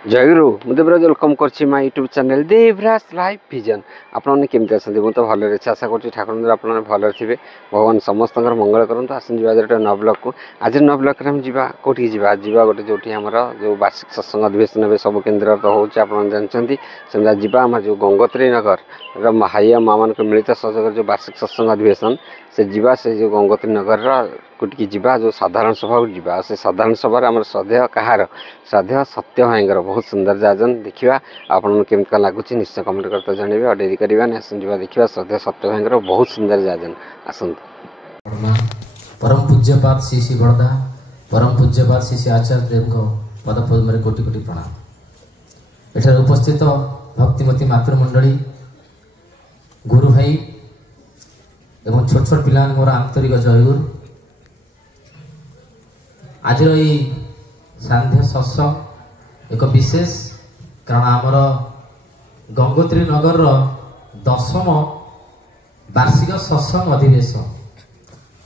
जयगुरु मुझे देवराज वेलकम कर my YouTube channel Devraj life vision आपने केमती अच्छा मुझे तो भले आशा कर ठाकुर आप भले थे भगवान समस्त मंगल करूँ आसन जा गोटे न ब्लक को आज न ब्लक में जा कौटी जा गोटे जो जो वार्षिक सत्संग अधिवेशन सब केन्द्र तो हो जानते आम जो गंगोत्री नगर हाइया माँ मान मिलित सहयोग जो वार्षिक सत्संग अधिवेशन से जीवा से जो गंगोत्री नगर कोटिकी जीवा जो साधारण सभा को जीवा से साधारण सभा आम श्रद्धेय कहार श्रद्धेय सत्य भाईर बहुत सुंदर आयोजन देखा आपन केमती लगुच निश्चय कमेंट करते जानवे और डेरी करवा जा देखा श्रद्धेय सत्य भाईर बहुत सुंदर आयोजन आसत परम पूज्यपाद श्री श्री बड़दा परम पूज्यपाद श्री श्री आचार्य देव पद पद्म कोटि कोटि प्रणाम। एठार उपस्थित भक्तिमती मातृमंडली गुरु भाई एवं छोट छोट पिला मोर आंतरिक जयगुरु आज सांध्य सत्संग एक विशेष कारण आमर गंगोत्री नगर दशम वार्षिक सत्संग अधिवेशन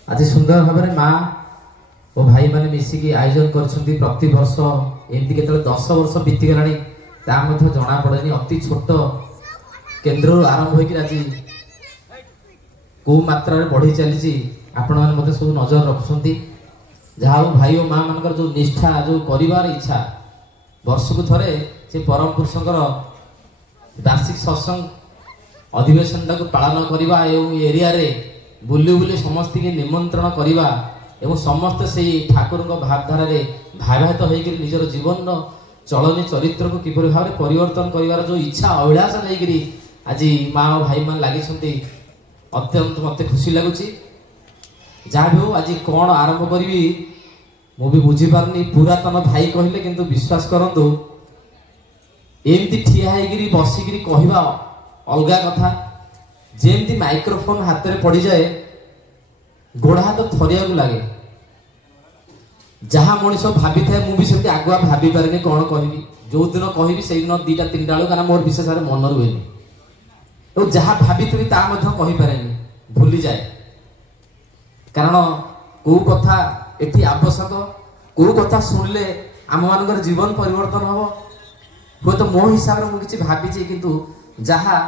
आज सुंदर भाव माँ और भाई माने मिसिकी आयोजन कर प्रति वर्ष एमती के 10 वर्ष बीतीगला जना पड़ेनि अति छोट केन्द्र आरंभ होकर आज को मात्रा बढ़ी चली आपण मैंने सब नजर रखुंट जहाँ भाई और माँ मान जो निष्ठा जो कर इच्छा वर्ष को थरे से परम पुरुषंकर वार्षिक सत्संग अधिवेशन टाक पालन करवा एरिया रे बुली बुली समस्त के निमंत्रण करवा एवं समस्त से ठाकुर भावधारा भावाहित होकर निजर जीवन चलनी चरित्र को किपर भाव में परिवर्तन कर जो इच्छा अभिलाष नहीं आज माँ और भाई मान लगी अत्यंत मत खुशी लगुच जहाँ भी हो आज कौन आरंभ करी मु भी बुझीपारनी पुरातन भाई कहले किंतु विश्वास करंतु एमती ठिया होगी बसिकी कहवा अलग कथा जेमती माइक्रोफोन हाथ में पड़ जाए गोड़ हाथ थरिया लगे जहाँ मनीष भावी थाए मुझे आगुआ भाभी पारे कौन कहबी जो दिन कहबी से दिन 2टा 3टा बेलू कारण मोर विशेष भाव मन रुए और जहाँ भाभी थी तापारे भूली जाए कारण कौ कथा एटी आवश्यक कौ कथा शुणिले आम मान जीवन परिवर्तन हम हूँ तो मो हिसाब से मुझे भावी किंतु जहाँ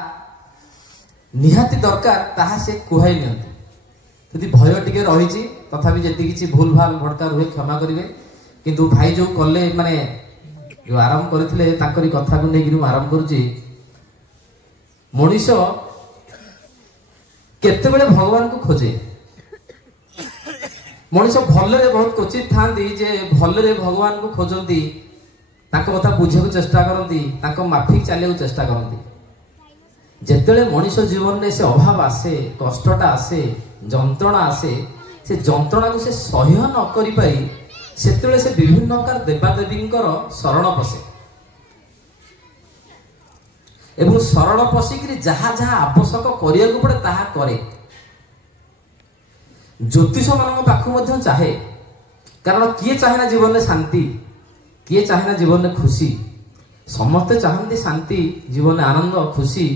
निहाती दरकार ताहा से कुहाई नि भय टिके रही तथापि जी किसी भूल भाल भड़का रुए क्षमा करेंगे किंतु भाई जो कले माने जो आरंभ करते कथा को लेकिन आरंभ करुच्ची मनीष केते भगवान को खोजे मनीष भलरे बहुत क्वचित था भलरे भगवान को खोजती कथा बुझे चेष्टा करती माफिक चलिया चेष्टा करती जिते मनीष जीवन में से अभाव आसे कष्टटा आसे जंत्रणा आसे से जंत्रणा को से सह्य न करि पाई सेतेले से विभिन्न प्रकार देवादेवी शरण पशे एवं शरण पशिक जहाँ जहाँ आवश्यक करिया पड़े ताहा करे ज्योतिष मान पाखु चाहे कारण किए चाहे ना जीवन में शांति किए चाहे ना जीवन में खुशी समस्ते चाहती शांति जीवन में आनंद खुशी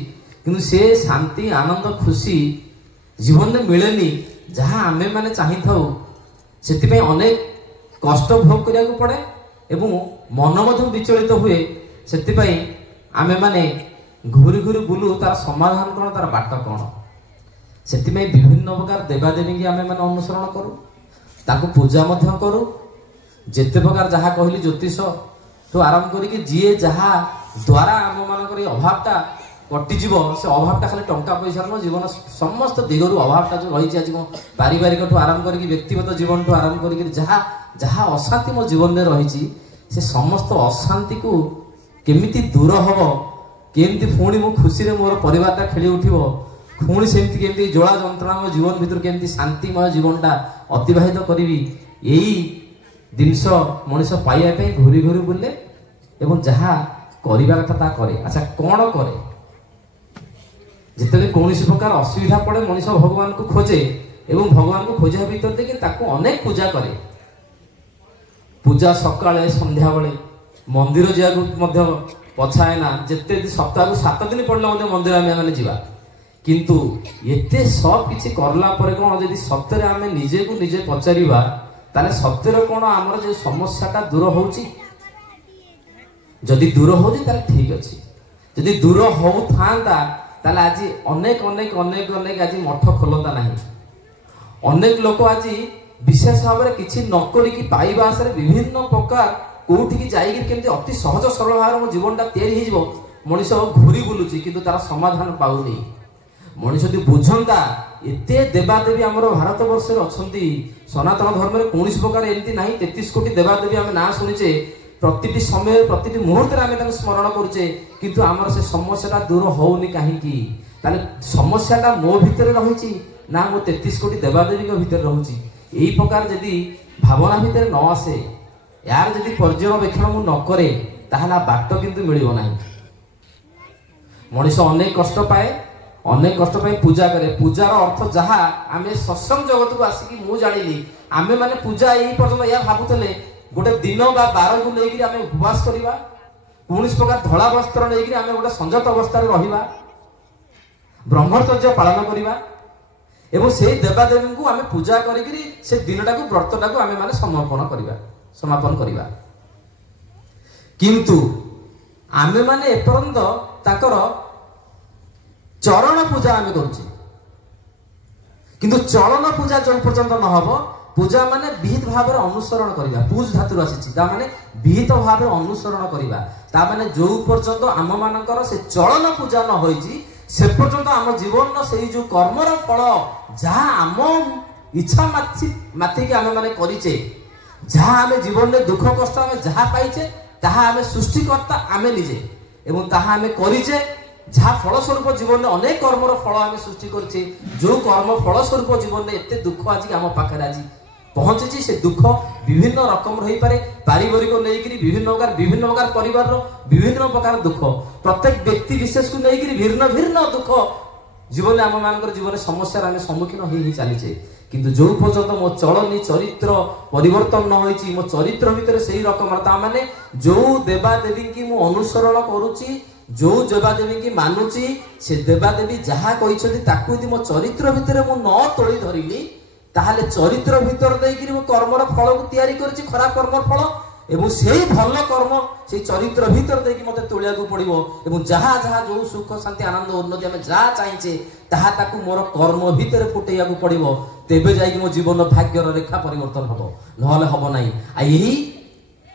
किंतु से शांति आनंद खुशी जीवन में मिलेनी जहाँ आमे माने चाही थाउ से अनेक कष्ट भोग करिया पड़े एवं मन विचलित हुए से आमे माने घूरी घूरी बुलू तार समाधान कौन तार बाट कौन से विभिन्न प्रकार देवादेवी की आमे माने अनुसरण करूँ ताको पूजा मध्य करूँ जेते प्रकार जहाँ कहली ज्योतिष तो आरंभ करिके जीए जहाँ द्वारा आम मान अभावटा कटिजीव से अभावटा खाली टंका पैसा न जीवन समस्त दिगरु अभावटा जो रही आज मो पारिवारिक ठू आरंभ करके व्यक्तिगत जीवन ठू आरंभ करके जहाँ जहाँ अशांति मो जीवन में रही से समस्त अशांति को केमिति दूर हम केमती पुणी मो खुशी रे मोर परिवारटा खेली उठिबो पुणी सेमती केमती जोड़ा जंत्रणा मो जीवन भीतर केमती शांतिमय जीवनटा अतिबाहित करी यही जिनस मनीष पाइबा घूरी घूरी बुले एवं जहाँ करवा कथा करे। अच्छा कौन करे जिते कौन प्रकार असुविधा पड़े मनीष भगवान को खोजे एवं भगवान को खोजा भीतर देखिए ताको अनेक पूजा करे पूजा सकाळे संध्या बेले मंदिर जावाक पछाए ना जिते सप्ताह को 7 दिन पड़े मंदिर आम जा किंतु एते सब किसी करला परे कौन जदि सत्य आम निजे को निजे पचारिबा ताले सत्यर कौन आमर जो समस्याटा दूर होउची जदि दूर हो ठीक अच्छे जदि दूर हो था आज अनेक अनेक अनेक अनेक आज मठ खोलता ना अनेक लोक आज विशेष भाव में किसी नक पाइबा आशा विभिन्न प्रकार कौटी जाकि अति सहज सरल भाव मो जीवनटा या मनीष घूरी बुलूची किंतु तार समाधान पाऊनी मनीष यदि बुझंता एते देवादेवी आमर भारत वर्ष अच्छा सनातन धर्म में कौन प्रकार एमती ना 33 कोटी देवादेवी आम ना शुणीचे प्रति समय प्रति मुहूर्त आम स्मरण करुचे किंतु आमर से समस्या दूर होनी कहीं समस्याटा मो भितर रही ना मो 33 कोटी देवादेवी भितर रोचे यही प्रकार जदि भावना भितर न आसे यार जदि पर्यवेक्षण मु न करे ताहला बाट किंतु मिलिबो नाही मनीष अनेक कष्ट पाए पूजा करे पूजार अर्थ जहा आमे सत्संग जगत को आसिकी मु जानिली आमे माने पूजा यही पर्यंत या भाबुतले गोटे दिन बा 12 को लेकिन आमे उपवास करिबा कौन प्रकार धला वस्त्र लेकिन आमे गोटे संयत अवस्था रहिबा ब्रह्मचर्य पालन करिबा एवं से देवादेवी को आमे पूजा करिकरी से दिनटा को व्रतटा को आमे माने समापन करिबा किंतु आमे माने एपर्यंत ताकर चरण पूजा आमे करूचे किंतु चरण पूजा जो पर्यंत न हबो पूजा माने विहित भाव में अनुसरण करिबा पूज धातु आसी ता माने विहित भाव में अनुसरण करिबा ता माने जो पर्यंत आम मानकर से चलन पूजा न होईची से पर्यंत आम जीवन से जो कर्मर फल जहा आम इच्छा माथि के आमे माने करिचे जहा आमे जीवन में दुख कष्ट आमे जहा पाइचे ताहा आमे सृष्टिकर्ता आमे निजे एवं ताहा आमे करिचे जहा फलस्वरूप जीवन में अनेक कर्मर फल आमे सृष्टि करछे जो कर्म फलस्वरूप जीवन में एते दुख आज आम पाखे आज पहुंची से दुख विभिन्न रकम रही पारे पारिवारिक लेकिन विभिन्न प्रकार परिवार विभिन्न प्रकार दुख प्रत्येक व्यक्ति विशेष को लेकिन भिन्न भिन्न दुख जीवन में आम मान जीवन समस्या आम सम्मुखीन हो चलीचे किंतु जो पर्यंत मो चलनी चरित्र परिवर्तन न होईची मो चरित्र भितर सही रकम माने जो देवादेवी की मु अनुसरण करूची जो देवादेवी की मानुची से देवादेवी जहा कहिसथि ताकू यदि मो चरित्र भितर मु न तोली धरिली ताहले चरित्र भितर देकी मु कर्मर फल को तैयारी करछि खराब कर्मर फल एवं सेही भल कर्म से चरित्र भितर देकी मते तोलिया को पड़िबो एवं जहा जहा जो सुख शांति आनंद उन्नति हमें जहा चाहिए ताहा ताकू मोर कर्म भितर फुटैया को पड़िबो तेबे जाई मो जीवन भाग्यर रेखा परिवर्तन हबो नहले हबो नाही आ यही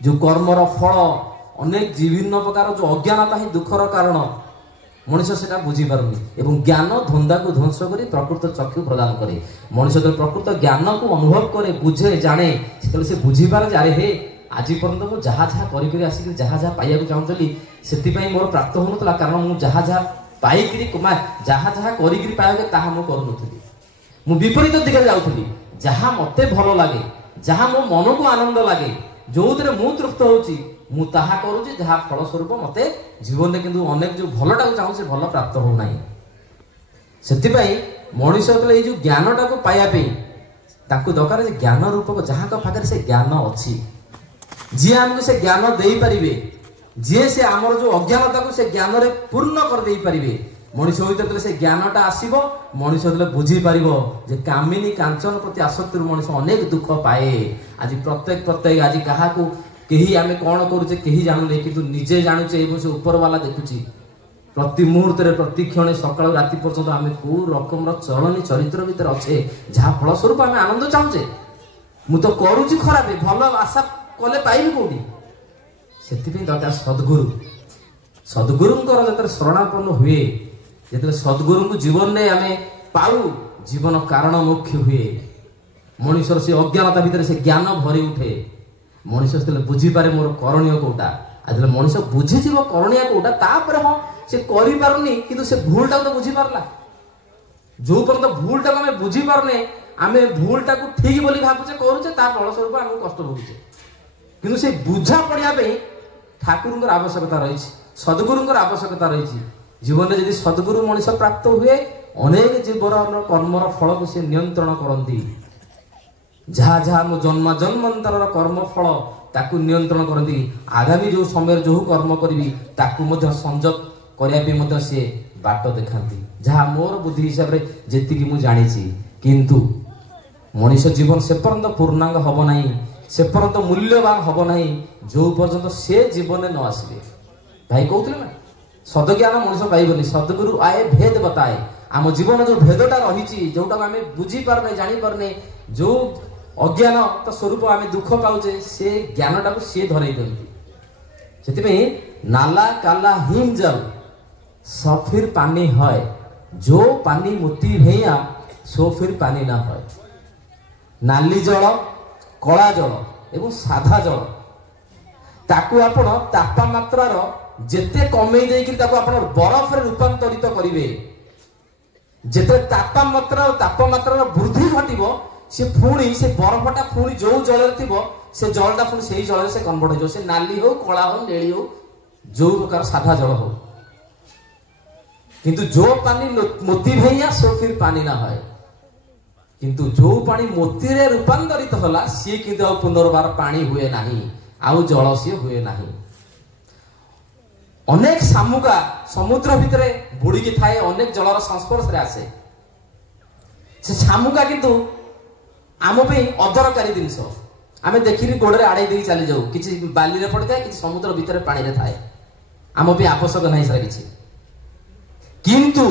जो कर्मर फल अनेक विभिन्न प्रकार जो अज्ञानता ही दुखर कारण मनुष्य से बुझी पारुनी एवं ज्ञान धंदा को ध्वंस कर प्रकृत चक्षु प्रदान करे मनुष्य जो प्रकृत ज्ञान को अनुभव करे बुझे जाने से बुझी पारे जे अरे हे आज पर्यंत मु जहा जहा करी आसिक जहा जहा पाइया को चाहूली से मोर प्राप्त होनुला कारण मु जहा जहा पाइकरी जहा जहा करी पाइबे ताहा मु करूनथली मु विपरीत दिगे जाउथली जहा मते भलो लागे जहा मो मन को आनंद लागे जोउतरे मु तृप्त होउची मु ताहा करूची जहा फल स्वरूप मते जीवन में किंतु अनेक जो भलटा को चाहू से भल प्राप्त हो नाही सेति पई मनुष्य तले जो ज्ञानटा को पाया पे ताकू दरकार जे ज्ञान रूपक जहा का पाखरे से ज्ञान अछि जे हमको से ज्ञान देई परिबे जे से हमर जो अज्ञानता को से ज्ञान रे पूर्ण कर देई परिबे मनुष्य होइते से ज्ञानटा आसीबो मनुष्य तले बुझी पारिबो जे कामिनी कांचन प्रति आसक्ति मनुष्य अनेक दुख पाए आज प्रत्येक आज कहा को केही आमे कोन करूचे केही जानुले किंतु निजे जानुचे एवं से ऊपर वाला देखुची प्रति मुहूर्त रे प्रति क्षण सकाळ राति पर्यंत आमे को रकम रो चलनी चरित्र भीतर अच्छे जहा फल स्वरूप आमे आनंद चाहूचे मु तो करूची खराबे भलो आशा कले पाइबी कोडी सेति पे दरकार सद्गुरुंकर जतर शरणापन्न हुए जतर सद्गुरु को जीवन ने आमे पाऊ जीवन कारण मुख्य हुए मनुष्य से अज्ञानता भीतर से ज्ञान भरी उठे मनुष्य से बुझी पारे मोर करणीय कोटा आज मनुष्य बुझी जीव करणीय कोटा तापर हां से करि पारनी किंतु से भूलटा तो बुझी पारला जो पर्यंत भूलटा को हमें बुझी पारने आमे भूलटा को ठीक बोली भाबुचे करूचे ता फल स्वरूप हमको कष्ट भोगुचे किंतु से बुझा पड़िया पे ठाकुरंकर आवश्यकता रही सद्गुरुंकर आवश्यकता रही जीवन में यदि सद्गुरु मनुष्य प्राप्त हुए अनेक जीवर कर्मर फल को से नियंत्रण करती जहा जहा मो जन्म जन्मांतर कर्म फल ताकू नियंत्रण करती आगामी जो समय जो कर्म करी ताकू मध्य संजत करने से बाट देखाती जहा मोर बुद्धि हिसाब रे जेतिकी मु जानिछि किंतु मनुष्य जीवन से पर्यंत पूर्णांग हब नाही से पर्यंत मूल्यवान हम ना जो पर्यंत से जीवन में न आसबे। भाई कहते ना सदज्ञान मनुष्य पाइबनी, सदगुरु आए भेद बताए। आम जीवन जो भेदटा रही जोटा आम बुझी पारने जानी पारने जो अज्ञान स्वरूप आम दुख पाचे से ज्ञानटा को सी धरई दिखती। से नाला काला हिम जल सब फिर पानी है, जो पानी मोती भैया सो फिर पानी ना है। नाली जल कला जल एवं साधा जल ताकू आपण तापमात्रार जेते कमेई देकी ताकू आपण बरफ रे रूपांतरित करिवे। जेते तापमात्रार वृद्धि घटिबो से पुणी से बरफटा पुणी जो जल थिबो से जलटा पुणी सेही जल से कन्वर्ट हो, से नाली हो कला हो नेली हो जो प्रकार साधा जल हो। किंतु जो पानी मोती भैया सो फिर पानी ना है। किंतु जो पानी मोती रे रूपांतरित होला सी किंतु पुनर्बार पानी हुए नाही, आउ जल सी हुए नाही। अनेक शामुका समुद्र भितरे बुड़ी की थाए, अनेक जलर संस्पर्श रे आसे। से शामुका किंतु आम पे अदरकारी जिनस आम देखी गोड़े आड़े दे चली जाऊ, किसी बाली रे पड़े कि समुद्र भितर पानी रे थाए, आम पे आवश्यक नहीं सर किछि। किंतु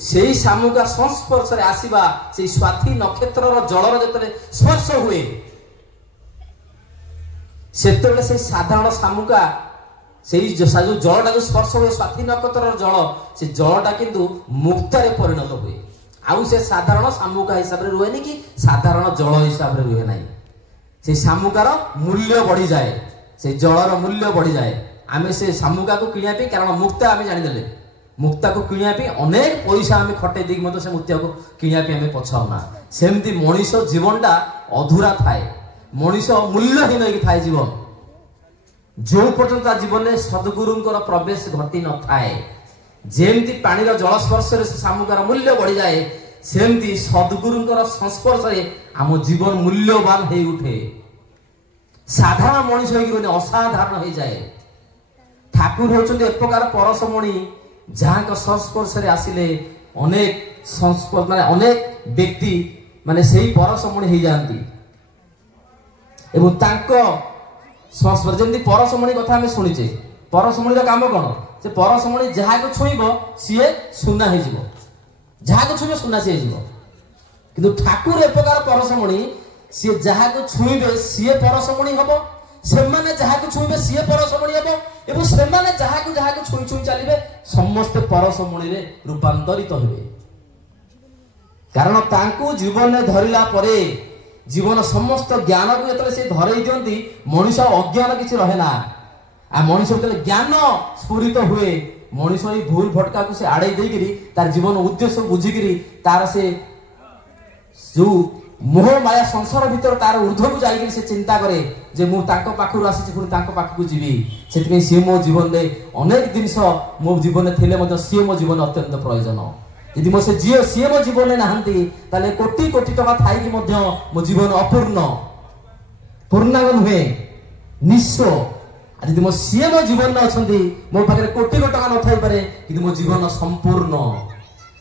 सेई शामुका संस्पर्श रे आसीबा से स्वाति नक्षत्र जलर जतरे स्पर्श हुए सेतबेले से साधारण शामुका से जो जलटा जो स्पर्श हुए स्वाति नक्षत्र जल से जलटा किंतु मुक्तारे परिणत हुए। आउ से साधारण शामुका हिसाब रे रुहे नहीं कि साधारण जल हिसाब रे रुहे नहीं। से शामुकार मूल्य बढ़ी जाए, से जलर मूल्य बढ़ी जाए। आमे से शामुका को किनिया पे कारण मुक्ता आमे जानि देले, मुक्ता को किनिया पे अनेक पैसा आमे खटे देक मत से मुक्ता को किनिया पे आमे पछाउना। सेमती मनीष जीवनटा अधूरा थाए, मनीष मूल्यहीन होई थाए जीवन। जो पर्यंत जीवन में सदगुरुंकर प्रवेश घटी न थाए, जेमती पानीर जल स्पर्श से शामुकार मूल्य बढ़ी जाए, सेमती सदगुरुंकर संस्पर्श रे आम जीवन मूल्यवान हो उठे। साधारण मनीष हो असाधारण हो जाए। ठाकुर होचंदी एक प्रकार परसमणि जहाँ संस्पर्श रे आसिले अनेक संस्पर्श माने अनेक व्यक्ति माने सेही परसमणि हो जाती। एवं तांको संस्पर्श जमी परसमणि कथा आम शुणीचे, परसमणि काम कौन से परसमणि जहाँ को छुईब सीए सुना हो, जहाँ को छुईब सुना सी हो। किंतु ठाकुर एक प्रकार परसमणि सी जहाँ को छुईबे सीए परसमणि हम, से जहाँ को छुईबे सीए परसमणि हम, एवं से जहाँ को छुई छुई चलिए समस्ते परसमणि रे रूपांतरित होबे। कारण तांको जीवन में धरिला परे जीवन समस्त ज्ञान को जतले से धरई दियंती मनुष्य अज्ञान किछि रहे ना। आ मनुष्य जतले ज्ञान स्फुरित हुए मनुष्य ही भूल भटका को से आड़े देगिरी तार जीवन उद्देश्य बुझिगिरी तार से जो मोह माया संसार भीतर तार ऊर्ध्व को जाइगिरी से चिंता करे जे मु तांको पाखु आसी पुणी तांको पाखु जीवी। सेति सी मो जीवन में अनेक जिनिस मो जीवन में थिले मते सी मो जीवन अत्यंत प्रयोजन। यदि मो से जीव सी मो जीवन में नहांती ताले कोटी कोटी टका थाई कि मध्य मो जीवन अपूर्ण पूर्णांग नुहे निस्व। यदि मो सी मो जीवन में अछंती मो पाखरे कोटी कोटी टका न थाई पारे कि मो जीवन संपूर्ण।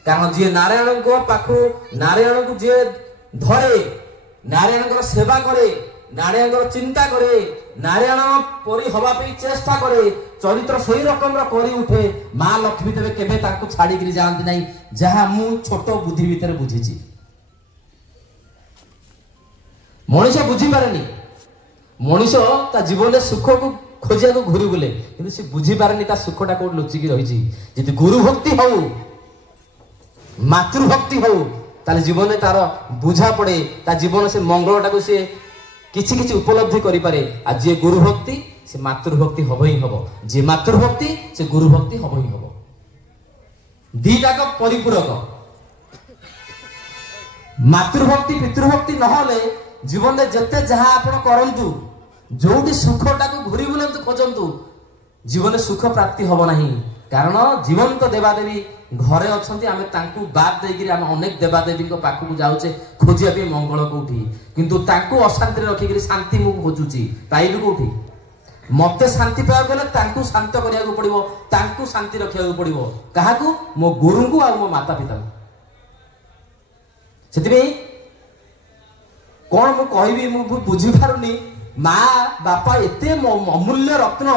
कारण जे नारायण को पाखु नारायण को जे धरे नारायण को सेवा करे, नारायण को चिंता करे, नारायण परी हवा पे चेष्टा करे, चरित्र सही रकम करी उठे, मां लक्ष्मी तेरे केबे ताको छाड़ी गिरी जानती नहीं। जहां मु छोट बुद्धि भीतर बुझीची मनुष्य बुझी पारेनी। मनुष्य ता जीवन में सुख को खोजिया को घुरी बुले किंतु से बुझी पारेनी ता सुखटा कोड लुचिकी रहिची। जदि गुरु भक्ति हो मातृभक्ति हो ताले जीवन में तार बुझा पड़े, ता जीवन से मंगलटा को से किछि किछि उपलब्धि करि पारे। आ जे गुरु भक्ति से मातृभक्ति हब ही हब, जे मातृभक्ति से गुरु भक्ति हब ही हब। दीटा का परिपूरक। मातृभक्ति पितृभक्ति नहले जीवन में जते जहां आपण करंतु जोटी सुखटा को घुरी बुलंतु खोजंतु जीवन में सुख प्राप्ति हब नहीं। कारण जीवंत देवादेवी घरे अछंती आमे तांकु बात देगिरी आमे अनेक देवादेवी को पाखु जाउचे खोजिया पे मंगल कोठी, किंतु तांकु अशांति रखिगिरी शांति मु खोजुची पाइलु कोठी। मते शांति पाया गले तांकु शांत करिया को पड़िबो, तांकु शांति रखिया को पड़िबो। काहाकू मो गुरु को आ मो माता पिता को। सेति कोन मु कहबी मु बुझी पारुनी ମା ବାପା ଏତେ ଅମୂଲ୍ୟ ରତ୍ନ,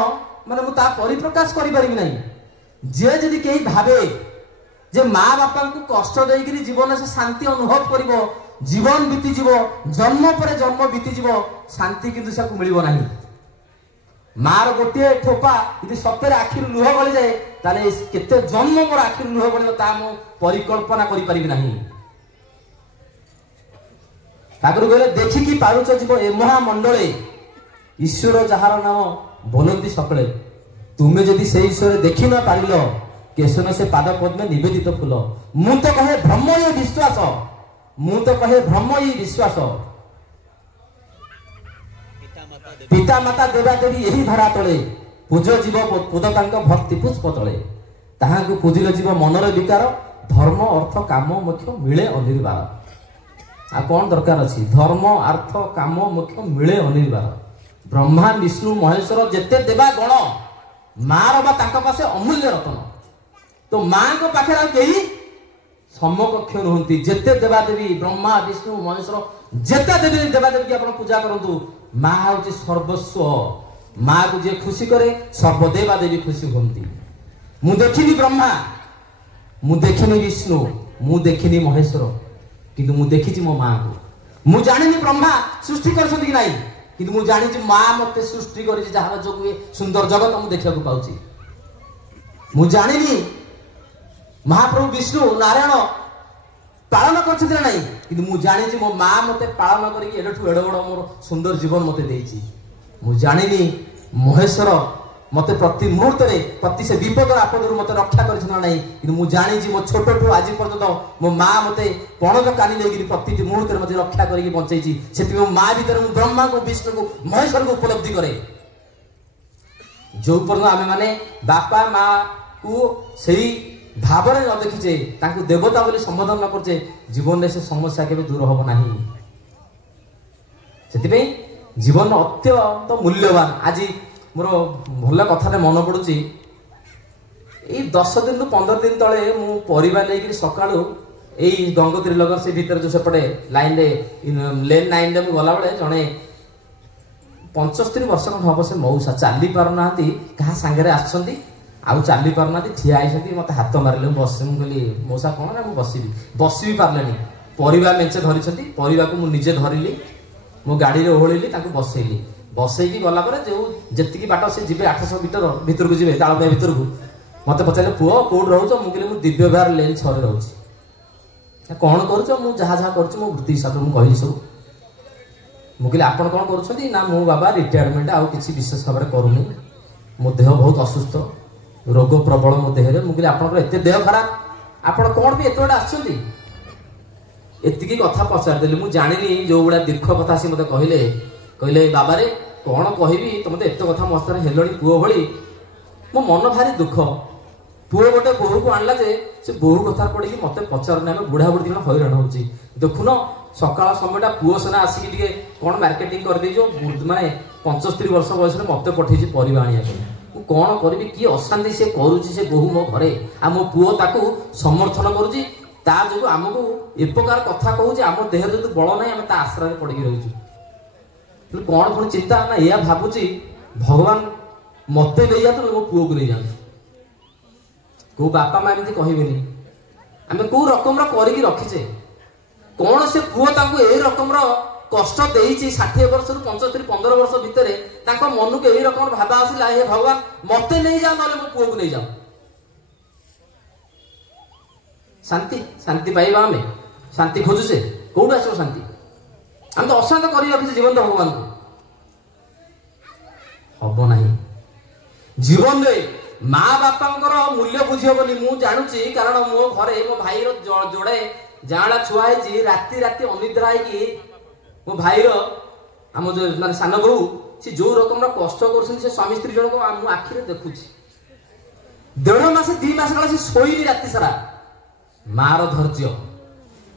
ମାନେ ମୁଁ ତା ପରିପ୍ରକାଶ କରିପାରିବି ନାହିଁ। ଯିଏ ଯଦି କେହି ଭାବେ ଯେ ମା ବାପାଙ୍କୁ କଷ୍ଟ ଦେଇକିରି ଜୀବନରେ ସେ ଶାନ୍ତି ଅନୁଭବ କରିବ, ଜୀବନ ବିତିଯିବ, ଜନ୍ମ ପରେ ଜନ୍ମ ବିତିଯିବ, ଶାନ୍ତି କିନ୍ତୁ ତାକୁ ମିଳିବ ନାହିଁ। ମାର ଗୋଟିଏ ଠୋପା ଯଦି ସତରେ ଆଖିରୁ ଲୁହ ଗଳିଯାଏ, ତାହେଲେ କେତେ ଜନ୍ମ ମୋର ଆଖିରୁ ଲୁହ ଗଳିବ ତାହା ମୁଁ ପରିକଳ୍ପନା କରିପାରିବି ନାହିଁ। ତାପରେ କହିଲେ ଦେଖିକି ପାରୁଛ ଯିବ ଏ ମହାମଣ୍ଡଳେ, ଈଶ୍ୱର ଯାହାର ନାମ ବୋଲନ୍ତି ସକଳେ। ତୁମେ ଯଦି ସେ ଈଶ୍ୱର ଦେଖି ନ ପାରିଲ, କେଶନ ସେ ପାଦ ପଦ୍ମେ ନିବେଦିତ ଫୁଲ। ମୁଁ ତ କହେ ଭ୍ରମ ଇ ବିଶ୍ୱାସ, ମୁଁ ତ କହେ ଭ୍ରମ ଇ ବିଶ୍ୱାସ। ପିତା ମାତା ଦେବା ଦେବୀ ଏହି ଧରା ତଳେ, ପୂଜ ଯିବ ପୂଜ ତାଙ୍କ ଭକ୍ତି ପୁଷ୍ପ ତଳେ। ତାହାଙ୍କୁ ପୂଜିଲେ ଯିବ ମନର ବିକାର, ଧର୍ମ ଅର୍ଥ କାମ ମୋକ୍ଷ ମିଳେ ଅନିର୍ବାର। ଆଉ କଣ ଦରକାର ଅଛି? ଧର୍ମ ଅର୍ଥ କାମ ମୋକ୍ଷ ମିଳେ ଅନିର୍ବାର। ବ୍ରହ୍ମା ବିଷ୍ଣୁ ମହେଶ୍ୱର ଯେତେ ଦେବା ଗଣ, ମାର ବା ତାଙ୍କ ପାଶେ ଅମୂଲ୍ୟ ରତ୍ନ। ତ ମାଙ୍କ ପାଖରେ ଆଉ କେହି ସମକକ୍ଷ ନୁହନ୍ତି। ଯେତେ ଦେବାଦେବୀ ବ୍ରହ୍ମା ବିଷ୍ଣୁ ମହେଶ୍ୱର ଯେତେ ଦେବୀ ଦେବାଦେବୀ ଆପଣ ପୂଜା କରନ୍ତୁ, ମା ହଉଛି ସର୍ବସ୍ୱ। ମାକୁ ଯିଏ ଖୁସି କରେ ସର୍ବଦେବା ଦେବୀ ଖୁସି ହୁଅନ୍ତି। ମୁଁ ଦେଖିନି ବ୍ରହ୍ମା, ମୁଁ ଦେଖିନି ବିଷ୍ଣୁ, ମୁଁ ଦେଖିନି ମହେଶ୍ୱର, କିନ୍ତୁ ମୁଁ ଦେଖିଛି ମୋ ମାକୁ। ମୁଁ ଜାଣିନି ବ୍ରହ୍ମା ସୃଷ୍ଟି କରିଛନ୍ତି କି ନାହିଁ, କିନ୍ତୁ ମୁଁ ଜାଣିଛି ମା ମତେ ସୃଷ୍ଟି କରିଛି, ଯାହାର ଯୋଗୁଁ ଏ ସୁନ୍ଦର ଜଗତ ମୁଁ ଦେଖିବାକୁ ପାଉଛି। ମୁଁ ଜାଣିନି ମହାପ୍ରଭୁ ବିଷ୍ଣୁ ନାରାୟଣ ପାଳନ କରିଛନ୍ତି ନା ନାହିଁ, କିନ୍ତୁ ମୁଁ ଜାଣିଛି ମୋ ମା ମତେ ପାଳନ କରିକି ଏଡ଼ଠୁ ଏଡ଼ ବଡ଼ ମୋର ସୁନ୍ଦର ଜୀବନ ମତେ ଦେଇଛି। ମୁଁ ଜାଣିନି ମହେଶ୍ୱର ମତେ ପ୍ରତି ମୁହୂର୍ତ୍ତରେ ପ୍ରତି ସେ ବିପଦ ଆପଦରୁ ମତେ ରକ୍ଷା କରିଛନ୍ତି ନା ନାହିଁ, କିନ୍ତୁ ମୁଁ ଜାଣିଛି ମୋ ଛୋଟଠୁ ଆଜି ପର୍ଯ୍ୟନ୍ତ ମୋ ମା ମତେ ପଣଜ କାନି ନେଇକିରି ପ୍ରତିଟି ମୁହୂର୍ତ୍ତରେ ମତେ ରକ୍ଷା କରିକି ବଞ୍ଚେଇଛି। ସେଥିପାଇଁ ମୋ ମା ଭିତରେ ମୁଁ ବ୍ରହ୍ମାକୁ ବିଷ୍ଣୁକୁ ମହେଶ୍ୱରକୁ ଉପଲବ୍ଧି କରେ। ଯୋଉ ପର୍ଯ୍ୟନ୍ତ ଆମେ ମାନେ ବାପା ମା କୁ ସେଇ ଭାବରେ ନ ଦେଖିଛେ, ତାଙ୍କୁ ଦେବତା ବୋଲି ସମ୍ବୋଧନ ନ କରୁଛେ, ଜୀବନରେ ସେ ସମସ୍ୟା କେବେ ଦୂର ହବ ନାହିଁ। ସେଥିପାଇଁ ଜୀବନ ଅତ୍ୟନ୍ତ ମୂଲ୍ୟବାନ। ଆଜି ମୋର ଭଲ କଥାରେ ମନେ ପଡୁଛି, ଏଇ 10 ଦିନରୁ 15 ଦିନ ତଳେ ମୁଁ ପରିବା ନେଇକିରି ସକାଳୁ ଏଇ ଗଙ୍ଗୋତ୍ରୀ ନଗର ସେ ଭିତରେ ଯୋଉ ସେପଟେ ଲାଇନରେ ଲେନ୍ 9ରେ ମୁଁ ଗଲାବେଳେ ଜଣେ 75 ବର୍ଷ ଖଣ୍ଡେ ହବ ସେ ମଉସା ଚାଲି ପାରୁନାହାନ୍ତି, କାହା ସାଙ୍ଗରେ ଆସିଛନ୍ତି ଆଉ ଚାଲି ପାରୁନାହାନ୍ତି, ଠିଆ ହେଇଛନ୍ତି। ମତେ ହାତ ମାରିଲେ, ମୁଁ ବସି, ମୁଁ କହିଲି ମଉସା କଣ ନା, ମୁଁ ବସିବି। ବସି ବି ପାରିଲେନି, ପରିବା ମେଞ୍ଚେ ଧରିଛନ୍ତି। ପରିବାକୁ ମୁଁ ନିଜେ ଧରିଲି, ମୋ ଗାଡିରେ ଓହଳିଲି, ତାଙ୍କୁ ବସେଇଲି। ବସେଇକି ଗଲା ପରେ ଯୋଉ ଯେତିକି ବାଟ ସେ ଯିବେ 800 ମିଟର ଭିତରକୁ ଯିବେ, ତାଳପିଆ ଭିତରକୁ, ମତେ ପଚାରିଲେ ପୁଅ କୋଉଠି ରହୁଛ? ମୁଁ କହିଲି ମୁଁ ଦିବ୍ୟ ବିହାର ଲେନ୍ 6ରେ ରହୁଛି। କଣ କରୁଛ? ମୁଁ ଯାହା ଯାହା କରୁଛି ମୋ ବୃତ୍ତି ହିସାବରେ ମୁଁ କହିଲି ସବୁ। ମୁଁ କହିଲି ଆପଣ କଣ କରୁଛନ୍ତି? ନା ମୁଁ ବାବା ରିଟାୟାରମେଣ୍ଟ, ଆଉ କିଛି ବିଶେଷ ଭାବରେ କରୁନି, ମୋ ଦେହ ବହୁତ ଅସୁସ୍ଥ, ରୋଗ ପ୍ରବଳ ମୋ ଦେହରେ। ମୁଁ କହିଲି ଆପଣଙ୍କର ଏତେ ଦେହ ଖରାପ, ଆପଣ କଣ ବି ଏତେ ବାଟ ଆସିଛନ୍ତି? ଏତିକି କଥା ପଚାରିଦେଲି। ମୁଁ ଜାଣିନି ଯୋଉ ଗୁଡା ଦୀର୍ଘ କଥା ଆସି ମତେ କହିଲେ, କହିଲେ ବାବାରେ କଣ କହିବି, ତମେ ତ ଏତେ କଥା ମୋ ସାଥରେ ହେଲଣି ପୁଅ ଭଳି। ମୋ ମନ ଭାରି ଦୁଃଖ। ପୁଅ ଗୋଟେ ବୋହୂକୁ ଆଣିଲା ଯେ ସେ ବୋହୂ କଥା ପଡିକି ମତେ ପଚାରୁନି, ଆମେ ବୁଢା ବୁଢୀ ଜଣ ହଇରାଣ ହଉଛି। ଦେଖୁନ ସକାଳ ସମୟଟା ପୁଅ ସିନା ଆସିକି ଟିକେ କଣ ମାର୍କେଟିଂ କରିଦେଇଛ, ମାନେ 75 ବର୍ଷ ବୟସରେ ମତେ ପଠେଇଛି ପରିବା ଆଣିବା ପାଇଁ। ମୁଁ କଣ କରିବି? କି ଅଶାନ୍ତି ସେ କରୁଛି ସେ ବୋହୂ ମୋ ଘରେ, ଆଉ ମୋ ପୁଅ ତାକୁ ସମର୍ଥନ କରୁଛି। ତା ଯୋଗୁଁ ଆମକୁ ଏ ପ୍ରକାର କଥା କହୁଛି, ଆମ ଦେହରେ ଯଦି ବଳ ନାହିଁ ଆମେ ତା ଆଶ୍ରାରେ ପଡିକି ରହୁଛୁ। କଣ ପୁଣି ଚିନ୍ତା ନା, ଏଇଆ ଭାବୁଛି ଭଗବାନ ମତେ ନେଇଯାଆନ୍ତୁ, ମୋ ପୁଅକୁ ନେଇଯାଆନ୍ତୁ। କୋଉ ବାପା ମା ଏମିତି କହିବେନି। ଆମେ କୋଉ ରକମର କରିକି ରଖିଛେ, କଣ ସେ ପୁଅ ତାଙ୍କୁ ଏଇ ରକମର କଷ୍ଟ ଦେଇଛି। 60 ବର୍ଷରୁ 75 15 ବର୍ଷ ଭିତରେ ତାଙ୍କ ମନକୁ ଏଇ ରକମର ଭାବ ଆସିଲା, ହେ ଭଗବାନ ମତେ ନେଇଯାଅ, ନହେଲେ ମୋ ପୁଅକୁ ନେଇଯାଅ। ଶାନ୍ତି ଶାନ୍ତି ପାଇବା, ଆମେ ଶାନ୍ତି ଖୋଜୁଛେ, କୋଉଠୁ ଆସିବ ଶାନ୍ତି? ଆମେ ତ ଅଶାନ୍ତ କରି ରଖିଛେ ଜୀବନରେ ଭଗବାନଙ୍କୁ। ହବ ନାହିଁ। ଜୀବନରେ ମା ବାପାଙ୍କର ମୂଲ୍ୟ ବୁଝି ହବନି, ମୁଁ ଜାଣୁଛି। କାରଣ ମୋ ଘରେ ମୋ ଭାଇର ଯୋଡେ ଯାଆଁଳା ଛୁଆ ହେଇଛି। ରାତି ରାତି ଅନିଦ୍ରା ହେଇକି ମୋ ଭାଇର ଆମ ଯୋଉ ମାନେ ସାନ ବୋହୂ, ସେ ଯୋଉ ରକମର କଷ୍ଟ କରୁଛନ୍ତି ସେ ସ୍ୱାମୀ ସ୍ତ୍ରୀ ଜଣକ ମୁଁ ଆଖିରେ ଦେଖୁଛି। 1.5 ମାସ 2 ମାସ କାଳ ସେ ଶୋଇନି ରାତି ସାରା। ମାର ଧୈର୍ଯ୍ୟ।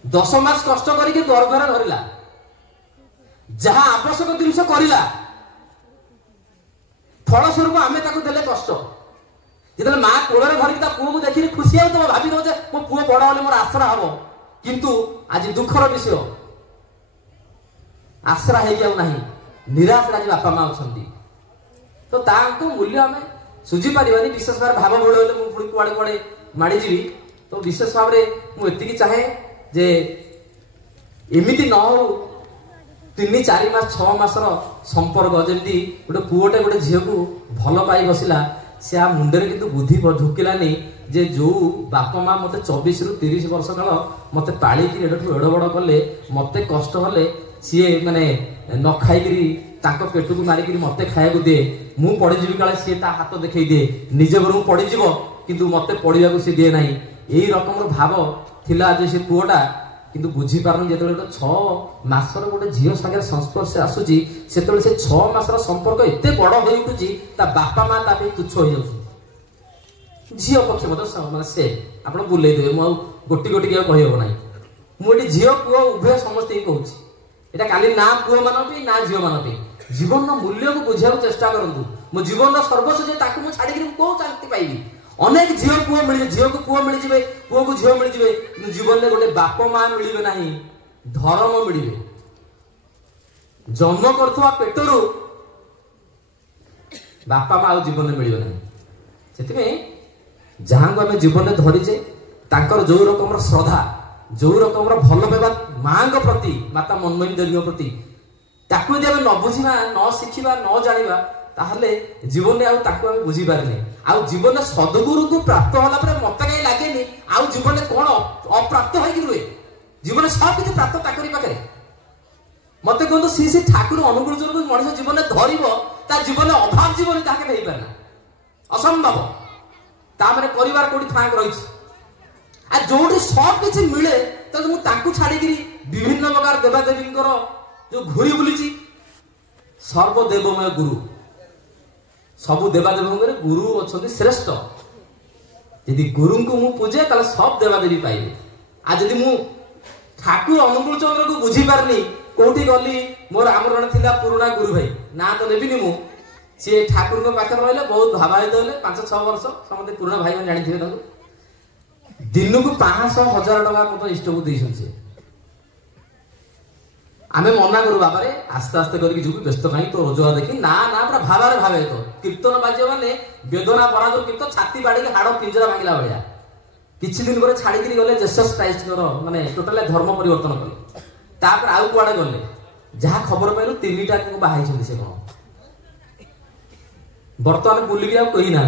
10 ମାସ କଷ୍ଟ କରିକି ଗର୍ଭରେ ଧରିଲା, ଯାହା ଆବଶ୍ୟକ ଜିନିଷ କରିଲା, ଫଳସ୍ୱରୂପ ଆମେ ତାକୁ ଦେଲେ କଷ୍ଟ। ଯେତେବେଳେ ମା କୋଳରେ ଧରିକି ତା ପୁଅକୁ ଦେଖିକି ଖୁସି ହେଉଥିବ, ଭାବିଦବ ଯେ ମୋ ପୁଅ ବଡ ହେଲେ ମୋର ଆଶ୍ରା ହବ। କିନ୍ତୁ ଆଜି ଦୁଃଖର ବିଷୟ, ଆଶ୍ରା ହେଇକି ଆଉ ନାହିଁ। निराश आज बापा माँ अच्छा तो तांको मूल्य आम सुझी पारानी विशेष भाव भाव बड़ हेल्ले मुझे कुआड़े कुआड़े माड़ीजी तो विशेष भाव में मुझे चाहे जे एमती न हो 3-4 मास 6 मासर संपर्क जमी गोटे पुओटे गोटे झील को भल पाई बसला से आ मुंडे किंतु बुद्धि ढुकिलानी जे जो बाप माँ मत 24 ରୁ 30 वर्ष काल मत पाड़ी एडू एड़ बड़ कले मत कष्ट हेले सी माने न खाई पेट को मारिक मत खाया दिए मु पड़ीजी काले सी हाथ देखई दिए निजे घर पड़ीज किंतु मत पढ़ा सी दिए ना यही रकम भाव थिला जे से पुओटा किंतु बुझी पारन जो 6 मासर गोटे झील सागर संस्पर्श आसूची से 6 मासर संपर्क एते बड़ हो उठुची ता बापा माँ ता तुच्छ हो जाउछ झील पक्ष मतलब से आपण बुले देबे मु गोटी गोटी के कहि हो नाही मुडी झील पुओ उभय समस्त ही कहूची एटा खाली ना पुओ मानपी ना झील मानपी जीवन मूल्य को बुझा चेष्टा करंतु मो जीवन सर्वस्व जे ताकू मु छाडी को शांति पाइबी अनेक झील पुओ मिल झील को पुओ मिल जिवे पुओ को झील मिल जिवे कि जीवन में गोटे बाप माँ मिलबे नाही धर्म मिलबे जन्म करथुआ पेटरू बापा माँ जीवन में मिलबे नाही सेतिमे जहां को हमें जीवन में धरीचे तांकर जो रकम श्रद्धा जो रकम भल पाइबा माँ प्रति माता मनमोहिनी देवी प्रति ताकू यदि न बुझा न शिखा न जाना ताहले जीवन में आम बुझी पारे आउ जीवन में सदगुरु को प्राप्त होला मत कहीं लगे आउ जीवन में कौन अप्राप्त हो रुहे जीवन में सब किसी प्राप्त ताकरी पाखे मत कहते सी ठाकुर अनुकूल जो मनुष्य जीवन में धर जीवन में अभाव जीवन ताके नहीं पारे असंभव तामने परिवार कोठी फांक रही आ जो सब किसी मिले तो मुझे छाड़ी विभिन्न प्रकार देवादेवी जो घूरी बुली सर्वदेवमय गुरु सबु देवादेवी गुरु अच्छा श्रेष्ठ यदि गुरु को मु पूजे ताले सब देवादेवी पाइबे आ जदि मु ठाकुर अनुकूल चंद्र को बुझी पारनी कोठी गली मोर आमर जन थिला पुराना गुरु भाई ना तो नेबिनी मु सी ठाकुर को पाखे रहले बहुत भावाहित होले 5-6 वर्ष समते पुराना भाई मन जानि थिबे ताको दिन को 500,000 टका मत इष्ट को देइछन से आमे मना करू बाबा रे आस्ते आस्ते करके जुबी व्यस्त कहीं तो रोजगार देखी ना ना पूरा भावारे भावे तो कीर्तन बाज्य माने वेदना पराजो कीर्तन छाती बाड़ी के हाड़ पिंजरा भांगिला भलिया किछि दिन पर छाड़ी करी गले जेसस क्राइस्ट कर माने टोटल धर्म परिवर्तन कले तापर आउ कुआडे गले जहा खबर पाइलु 3टा को बाहाई छथि से कोन वर्तमान बुली भी आ कहि ना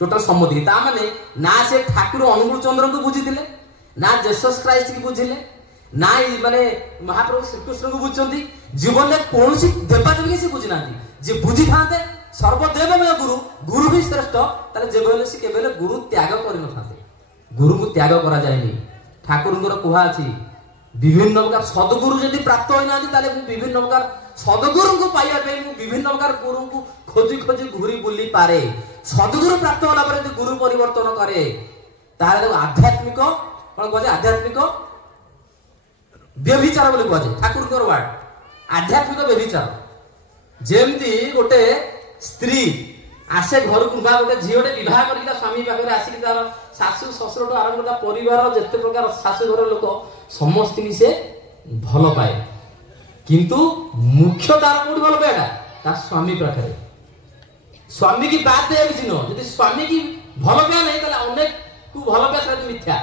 टोटल सम्मति ता माने ना से ठाकुर अनुकूल चंद्र को बुझितिले ना जेसस क्राइस्ट की बुझिले ना माने महाप्रभु श्रीकृष्ण को बुझुंती जीवन में कौन सी देवदेवी के से बुझना जे बुझी थाते सर्वदेवमय गुरु गुरु भी श्रेष्ठ ताले जे बेले से केबेले गुरु त्याग करि न थाते गुरु को त्याग करा जायनी ठाकुरंकर कुहा अछि विभिन्न प्रकार सदगुरु यदि प्राप्त होई नाथि ताले विभिन्न प्रकार सदगुरु को पाइया पे विभिन्न प्रकार गुरु को खोजी खोजी घुरी बुली पारे सदगुरु प्राप्त होला पर यदि गुरु परिवर्तन करे ताले आध्यात्मिक कोन कहजे आध्यात्मिक व्यभिचार बोली कह ठाकुर वार्ड आध्यात्मिक व्यभिचार जेमती गोटे स्त्री आसे घर को गोटे झीटे बहुत कर स्वामी पाखे आसिक तार शाशु शशुर ठूँ आरंभ कर परिवार जिते प्रकार शाशुघर लोक समस्त से भल पाए किंतु मुख्य तार कौट भल पाएगा स्वामी पाखे स्वामी की बात दिया किसी नुह यदि स्वामी की भल पाया नहीं तो अनेक को भल पाया मिथ्या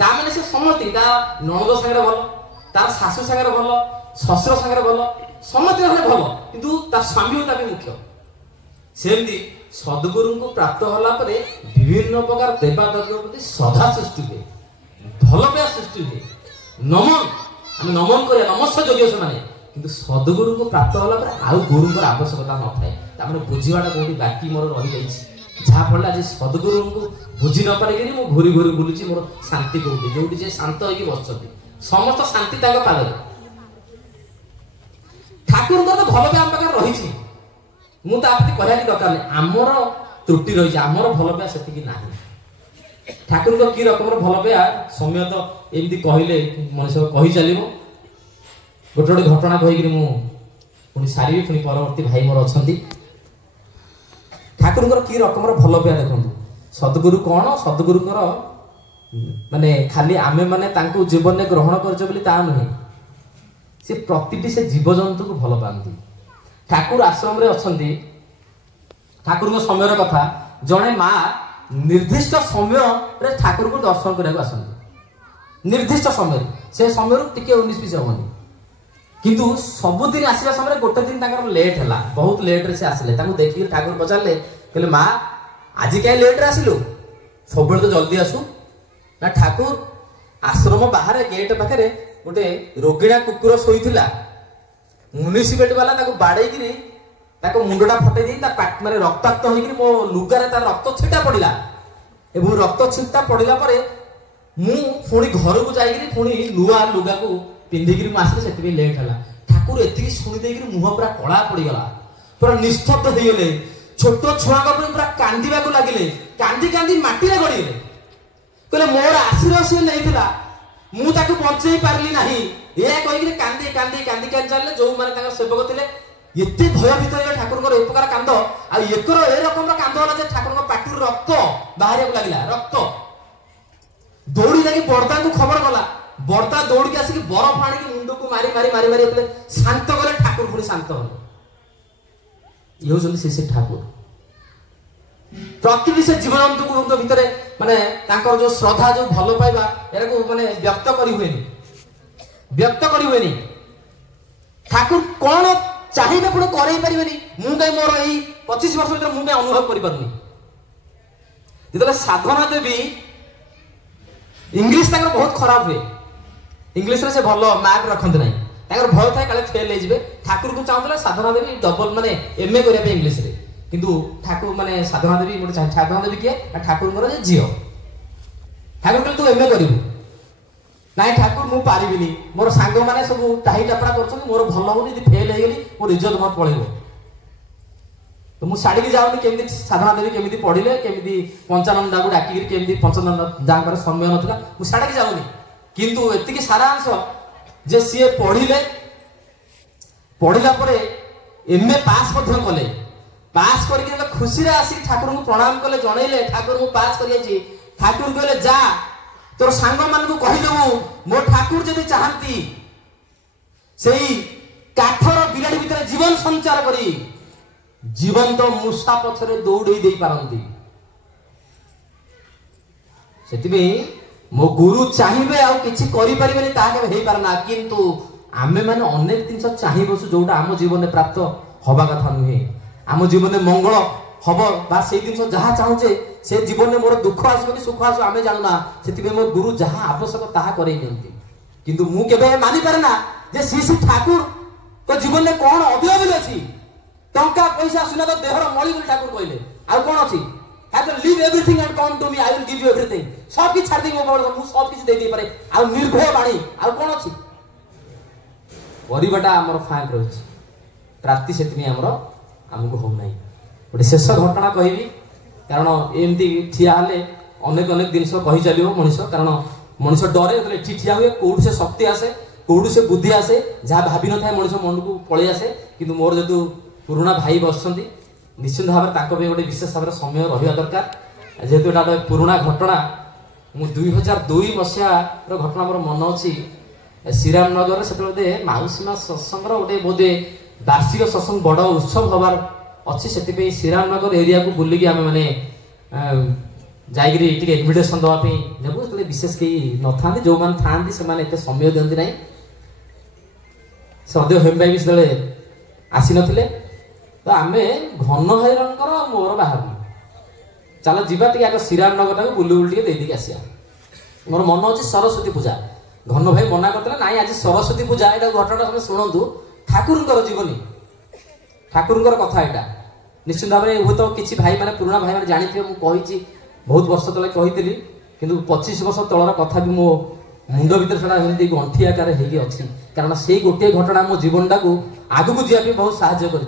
ताने से समति ता नणद संगे भल तार शाशु संगे भल शशुर संगे भल समति संगे भल किंतु ता स्वामी होता भी मुख्य सेमती सद्गुरु को प्राप्त होला परे विभिन्न प्रकार देवदेवी प्रति श्रद्धा सृष्टि हुए भल पाया सृष्टि हुए नमन आम नमन कर नमस्कार योग्य से माने किंतु सद्गुरु को प्राप्त होला परे आउ गुरु को आवश्यकता न थाए तामे बुझीवाटा कोठी बाकी मोर रही जाइछि जहाँ फल आज सद्गुरु को बुझी न पारे मु घूरी घूरी बुलूची मोर शांति कौटी जो शांत होगी बस समस्त शांति पाद ठाकुर तो भल पाया आम पाखे रही मुझे कहना दरकार नहीं आमर त्रुटि रही आमर भल पाया से ना ठाकुर को कि रकम भल पाया समय तो एमती कहले मनुष्य कही चलो गोटे गोटे घटना कहीकि मुझे सारी पुणी परवर्ती भाई मोर अच्छा ठाकुर कि रकम भल पाया देखो सद्गुरु कौन सद्गुरुकर माने खाली आमे माने तांको जीवन में ग्रहण करछ बोली ता नुहे से प्रतिटी से जीवजंतु को भल पाती। ठाकुर आश्रम रे अछंती, ठाकुर को समय कथा जड़े माँ निर्दिष्ट समय रे ठाकुर को दर्शन करने आसती। निर्दिष्ट समय से समय टिके 19-20 हेनी किंतु सबुदिन आसवा समय गोटे दिन लेट है, बहुत लेट रे से आसिले। देखिए ठाकुर पचारे कहले माँ आज क्या लेट रे आसिलु, सब तो जल्दी आसु ना। ठाकुर आश्रम बाहर गेट पाखे गोटे रोगिणा कुकुर शोईला, म्युनिसिपालिटी वाला बाड़े मुंडा फटे दी मारे रक्ताक्त होकर मो लुगारे तार रक्त छिटा पड़ा एवं रक्त छिटा पड़ा पर मुझे घर को जाकि पुणी नुआ लुगा को पिंधिकी आसिले से लेट है। ठाकुर एति शुणी मुह पूरा कला पड़गला, पूरा निस्तब्ध हो गले। छोट छुआ पूरा कांदा लगिले, कांदी कांदी माटी गड़े कहले मोर आशीर्वाद सी नहीं मुझे बचे पार्ली ना यह कहीकि कांदी कांदी कांदी कांदी चलिए। जो मैंने सेवक थे एत भय भितर ठाकुर एक प्रकार कांद आकर ए रकम कांद है ठाकुर पाटी रक्त बाहर लगे। रक्त दौड़ी जाकि बर्दा को खबर गला, बर्दा दौड़ के आसिक बरफ आनी मुंड को मारी मारी मारी मारी शांत गले। ठाकुर पुणी शांत गले। ये से ठाकुर प्रतिटी से जीव जंतु भितर माने जो श्रद्धा जो भल पाइबा या माने व्यक्त करी हुए। ठाकुर कौन चाहिए पुणी करई पारे मु कहीं मोर 25 वर्ष भर मुझे अनुभव करें। जो साधना देवी इंग्लिश बहुत खराब हुए, इंग्लिश से भल मार्क रखते ना, भय थाए काले फेल हो। ठाकुर को चाहूला साधना देवी डबल माने एमए करने इंग्लिश रे, किंतु ठाकुर माने साधना देवी गोटे साधना देवी किए ठाकुर झी। ठाकुर कहते तू एमए करू ना, ठाकुर मु पारिबिनी, मोर सांग माने सब टाही टापड़ा कर मोर भल हो फेल हो गली मोर इज्जत मत पड़ेगा। तो मुझे छाड़ी जाऊनी केमी साधना देवी केमी पढ़िले केमी पंचानंदा को डाक केमी पंचानंदा जहाँ समय नाला मुझे छाड़ी जाऊनी। किंतु एति सारांश जे सी पढ़िले, पढ़िला एमए पास कले, पास करके खुशी आसिक ठाकुर को प्रणाम कले, जनइले ठाकुर को पास कर। ठाकुर कहले जा तोर सांग मान को कहीदेबू मो ठाकुर जदि चाहती से काठर बिराड़ी भितर जीवन संचार करी जीवंत मूषा पछरे दौड़े दे पारंती। सेतिबे मो गुरु चाहिए आ किछि करि परिबेनी ता के हेई पारना, किंतु आमे माने अनेक जिंस चाहि बसु जोटा आम जीवन में प्राप्त हवा कथा नुहे। आम जीवन में मंगल हब बा से जिंस जहाँ चाहूचे से जीवन में मोर दुख आसो कि सुख आसो आमे जानना, सेतिबे मो गुरु जहाँ आवश्यक ताहा करई नियंती। किंतु मु केबे मानि पारना जे श्री ठाकुर तो जीवन में कौन अवेलेबल अछि। टंका पैसा सुना तो देहर मळी बोली ठाकुर कहले आ कोन अछि। Have to leave everything and come to me, I will give you everything. सब कि छाड़ दे मु सब किछ दे दे पारे आ निर्भय बाणी आ कोन अछि। परिबाटा हमर फाइक रहछि प्राप्ति सेतनी हमर हमको हो नाही। गोटे शेष घटना कहबी कारण एमती ठिया हेले अनेक अनेक जिनस कही चलो मनीष, कारण मनीष डरे एठी ठिया हुए कौटू से शक्ति आसे कौटू से बुद्धि आसे, जहाँ भावी न थाए मनीष मन को पलि आसे। किंतु मोर जेतु पुराणा भाई बसुँच निश्चित भाव में गोटे विशेष भाव समय रहा दरकार। जेहेतु एटा गोटे पुराणा घटना, मु 2002 मसीहा घटना मोर मन अच्छी श्रीराम नगर से माउसीमा सत्संग गोटे बोधे वार्षिक सत्संग बड़ उत्सव हबार अच्छी। से श्रीराम नगर एरिया को बुलिकी आम मैंने जाकि इनविटेशन दवापी जब विशेष कई न था जो मैंने था से समय दिखती ना। सदैव हेम भाई भी से आसी नथिले, तो आम घन भाईर मोर बाहर चल जीवा आगे श्रीराम नगर बुली बुली देदी आसिया। मोर मन अच्छी सरस्वती पूजा, घन भाई मना करते ना आज सरस्वती पूजा ये घटना शुणु ठाकुर जीवनी ठाकुर कथा यहाँ निश्चित भाव में हूँ तो किसी भाई माने पुराना भाई मैंने जानी थे मुझे बहुत वर्ष तले कही किंतु 25 वर्ष तलर कथा भी मो मुंड भर से गंठी आकार अच्छी, कारण से गोटे घटना मो जीवन टाक आग को जावाई बहुत साहय कर।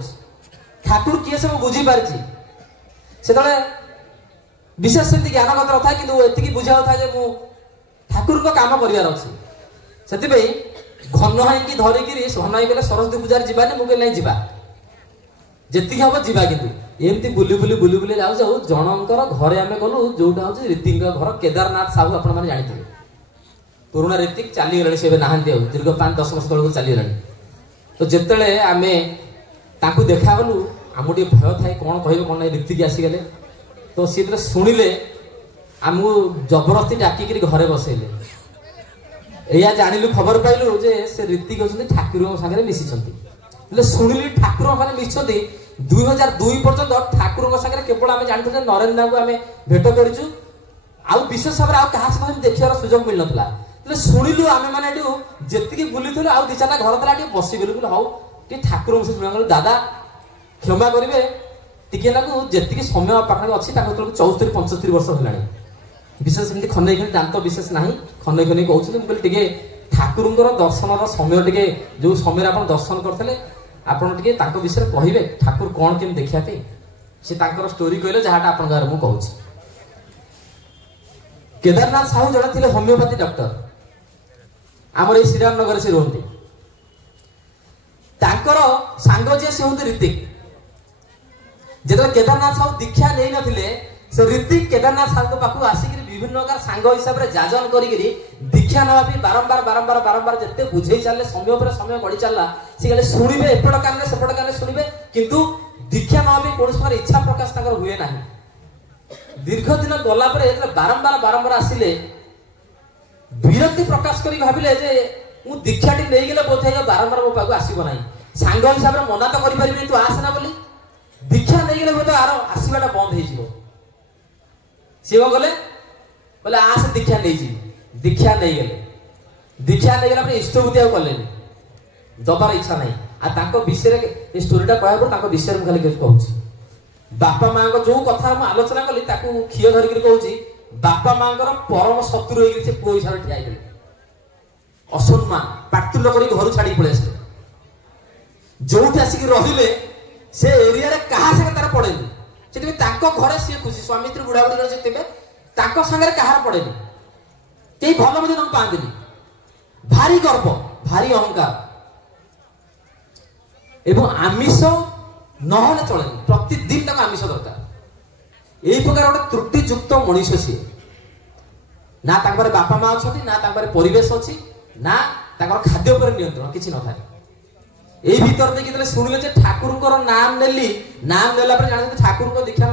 ठाकुर किए सब बुझी पारी से विशेष से ज्ञान मात्र था कि बुझा था मु ठाकुर को काम करार अच्छे से घन हाई धरिकी घन हाई कहले सरस्वती पूजा जावानी मुझे नहीं जा जी हम जा कि एमती बुली बुली बुली बुली जाऊ जाऊ जनकर घरे आम गलु जोटा हूँ रीति घर केदारनाथ साहू आपण मैंने जानते पुराणा ऋतिक चलीगले से नहांती दीर्घ 5-10 वर्ष तक चलीगला तो जिते आम देखा गलु आम भय थाए कौन कह कौन ऋतिक आसीगले तो सी शुणिले आमको जबरदस्ती डाकिक घरे बसैले या जानिलु खबर पाइलु जे से ऋतिक होती ठाकुर सागर मिसी शुणिली ठाकुर सागर मिसी 2002 पर्यंत ठाकुर सागर केवल आम जानते नरेंद्र को आम भेट करूँ आउ विशेष भाव में क्या सहित देखार सुजोग मिल ना शुणिलु आम मैंने जी बुली आउ 2-4टा घर था बसगलु बोले हाउ टे ठाकुर से शुणा दादा क्षमा करेंगे टिके जी समय पाखे अच्छी 74-75 वर्ष है विशेष एमती खनई खनी दांत विशेष ना खनई खनई कहते टे ठाकुर दर्शन समय टे जो समय आप दर्शन करते आपड़ टे विषय कहे ठाकुर कौन केम देखा सी स्टोरी कहले जहाँटा आप कहूँ केदारनाथ साहू जड़े थे होमियोपैथी डॉक्टर आमर ये श्रीराम नगर से रुहति सांग जी से हूँ ऋतिक जो केदारनाथ साहू दीक्षा नहीं नथिले से ऋतिक केदारनाथ साहू पाखु आसिक विभिन्न प्रकार सांग हिसाब से जाजन करी दीक्षा नवा बारंबार बारंबार बारंबार जिते बुझे चलले समय पर समय बढ़ी चलला सी गले शुणिबे एपट काने सेपट काने शुणिबे किंतु दीक्षा नवा कौन समय इच्छा प्रकाश हुए ना दीर्घ दिन गला बारंबार बारंबार आसिले विरक्ति प्रकाश करी भाविले जे मु दीक्षाटी नहीं गले बोधे बारंबार मो पाखु आसीबो नाही सांग हिसाब से मना तो करि परिबे तू आस ना बोली दीक्षा नहीं गले बोधे आरो आसीबाटा बंद हे जिवो सी कौन गले बोले आस दीक्षा नहीं जी दीक्षा नहीं गले अपने इष्टबुद्धि कले दबार इच्छा नहीं आ विषय स्टोरीटा कहूँ विषय में खाली कहूँ बापा माँ जो कथा आलोचना कली क्षीय धरिक कहूँ बापा माँ परम शत्रु हो पुओ हिसाब से ठिया असम्मान पाटुल कर घर छाड़ी पड़े जो आसिक रहिले से एरिया क्या तार पड़ेनि से घरे सी खुशी स्वामी स्त्री बुढ़ा बुढ़ी रही थे सागर कहार पड़ेनि कई भल पाती भारी गर्व भारी अहंकार एवं आमिष ना चले प्रतिदिन आमिष दरकार यही प्रकार गोटे त्रुटियुक्त मनीष सी ना बापा माँ अच्छा ना परिवेश अच्छी ना खाद्य पर नियंत्रण किसी न था यही भीतर देखिए शुणिले ठाकुर नाम नेली नाम नेला जानते ठाकुर दीक्षा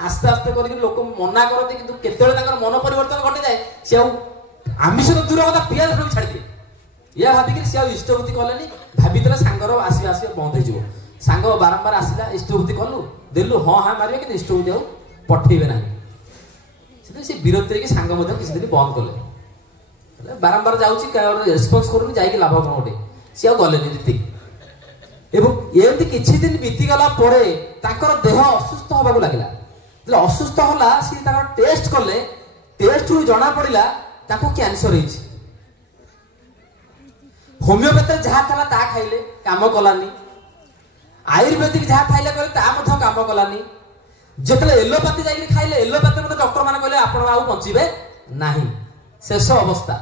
आस्ते आस्ते कर लोक मना करते कि केत मन परिवर्तन घटी जाए सी आमिष तो दूर कथा पियाज भी छाड़ी दिए या भाविक सी इष्टबुद्धि कले भाभी सांगर आस बंद हो सांग बारंबार आसला इष्टबुद्धि कलु देलु हाँ हाँ मारे कि इष्टबुद्धि आउ पठेबे ना से विरक्ति कि सांग किसी दिन बंद कले बारंबार जाऊँगी रेस्पन्स करूँ जाकि लाभ कौन गोटे सी आ गले ऋतिक एवं एमती किछि दिन बीतीगला देह असुस्थ होगा लगे असुस्थ होला सी टेस्ट कले टेस्ट रु जना पड़ा कैंसर होमियोपैथी जहाँ था ता खाइले काम कलानी आयुर्वेदिक जहाँ खाइले कहले काम कलानी जो एलोपैथी जाइए खाइले एलोपैथी मतलब डॉक्टर मैंने कहले आपण आउ बंचे ना शेष अवस्था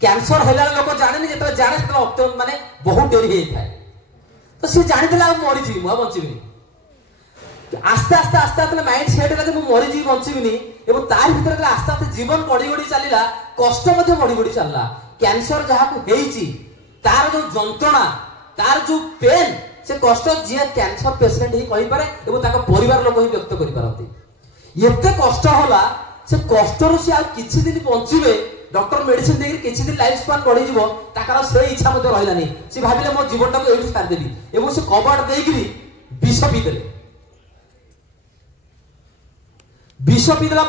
कैंसर है लोक जाने जो जाने अत्यंत माने बहुत डेरी होता है तो सी जानी मरीजी मुझे बंचबी आस्ते आस्ते आस्ते आस्ते माइंड सेट है मरीजी बंचबी और तार भर आस्ते आस्ते जीवन बढ़ी बढ़ी चलला कष्ट बढ़ी बढ़ी चलला कैंसर जहाँ तार जो जंत्रणा तार जो पेन से कष्ट जी कैंसर पेसेंट ही कही पारे और परिवार लोक ही व्यक्त करें एत कष्ट होला से कष्ट सी किछि दिन बंचे डॉक्टर मेडिसिन देकर किछि दिन लाइफ स्पान बढ़ी जीव से इच्छा रही सी भाविले मो जीवन टाक ये सारिदेवी और से कबाट देकर विष पीदेले विष पीदेला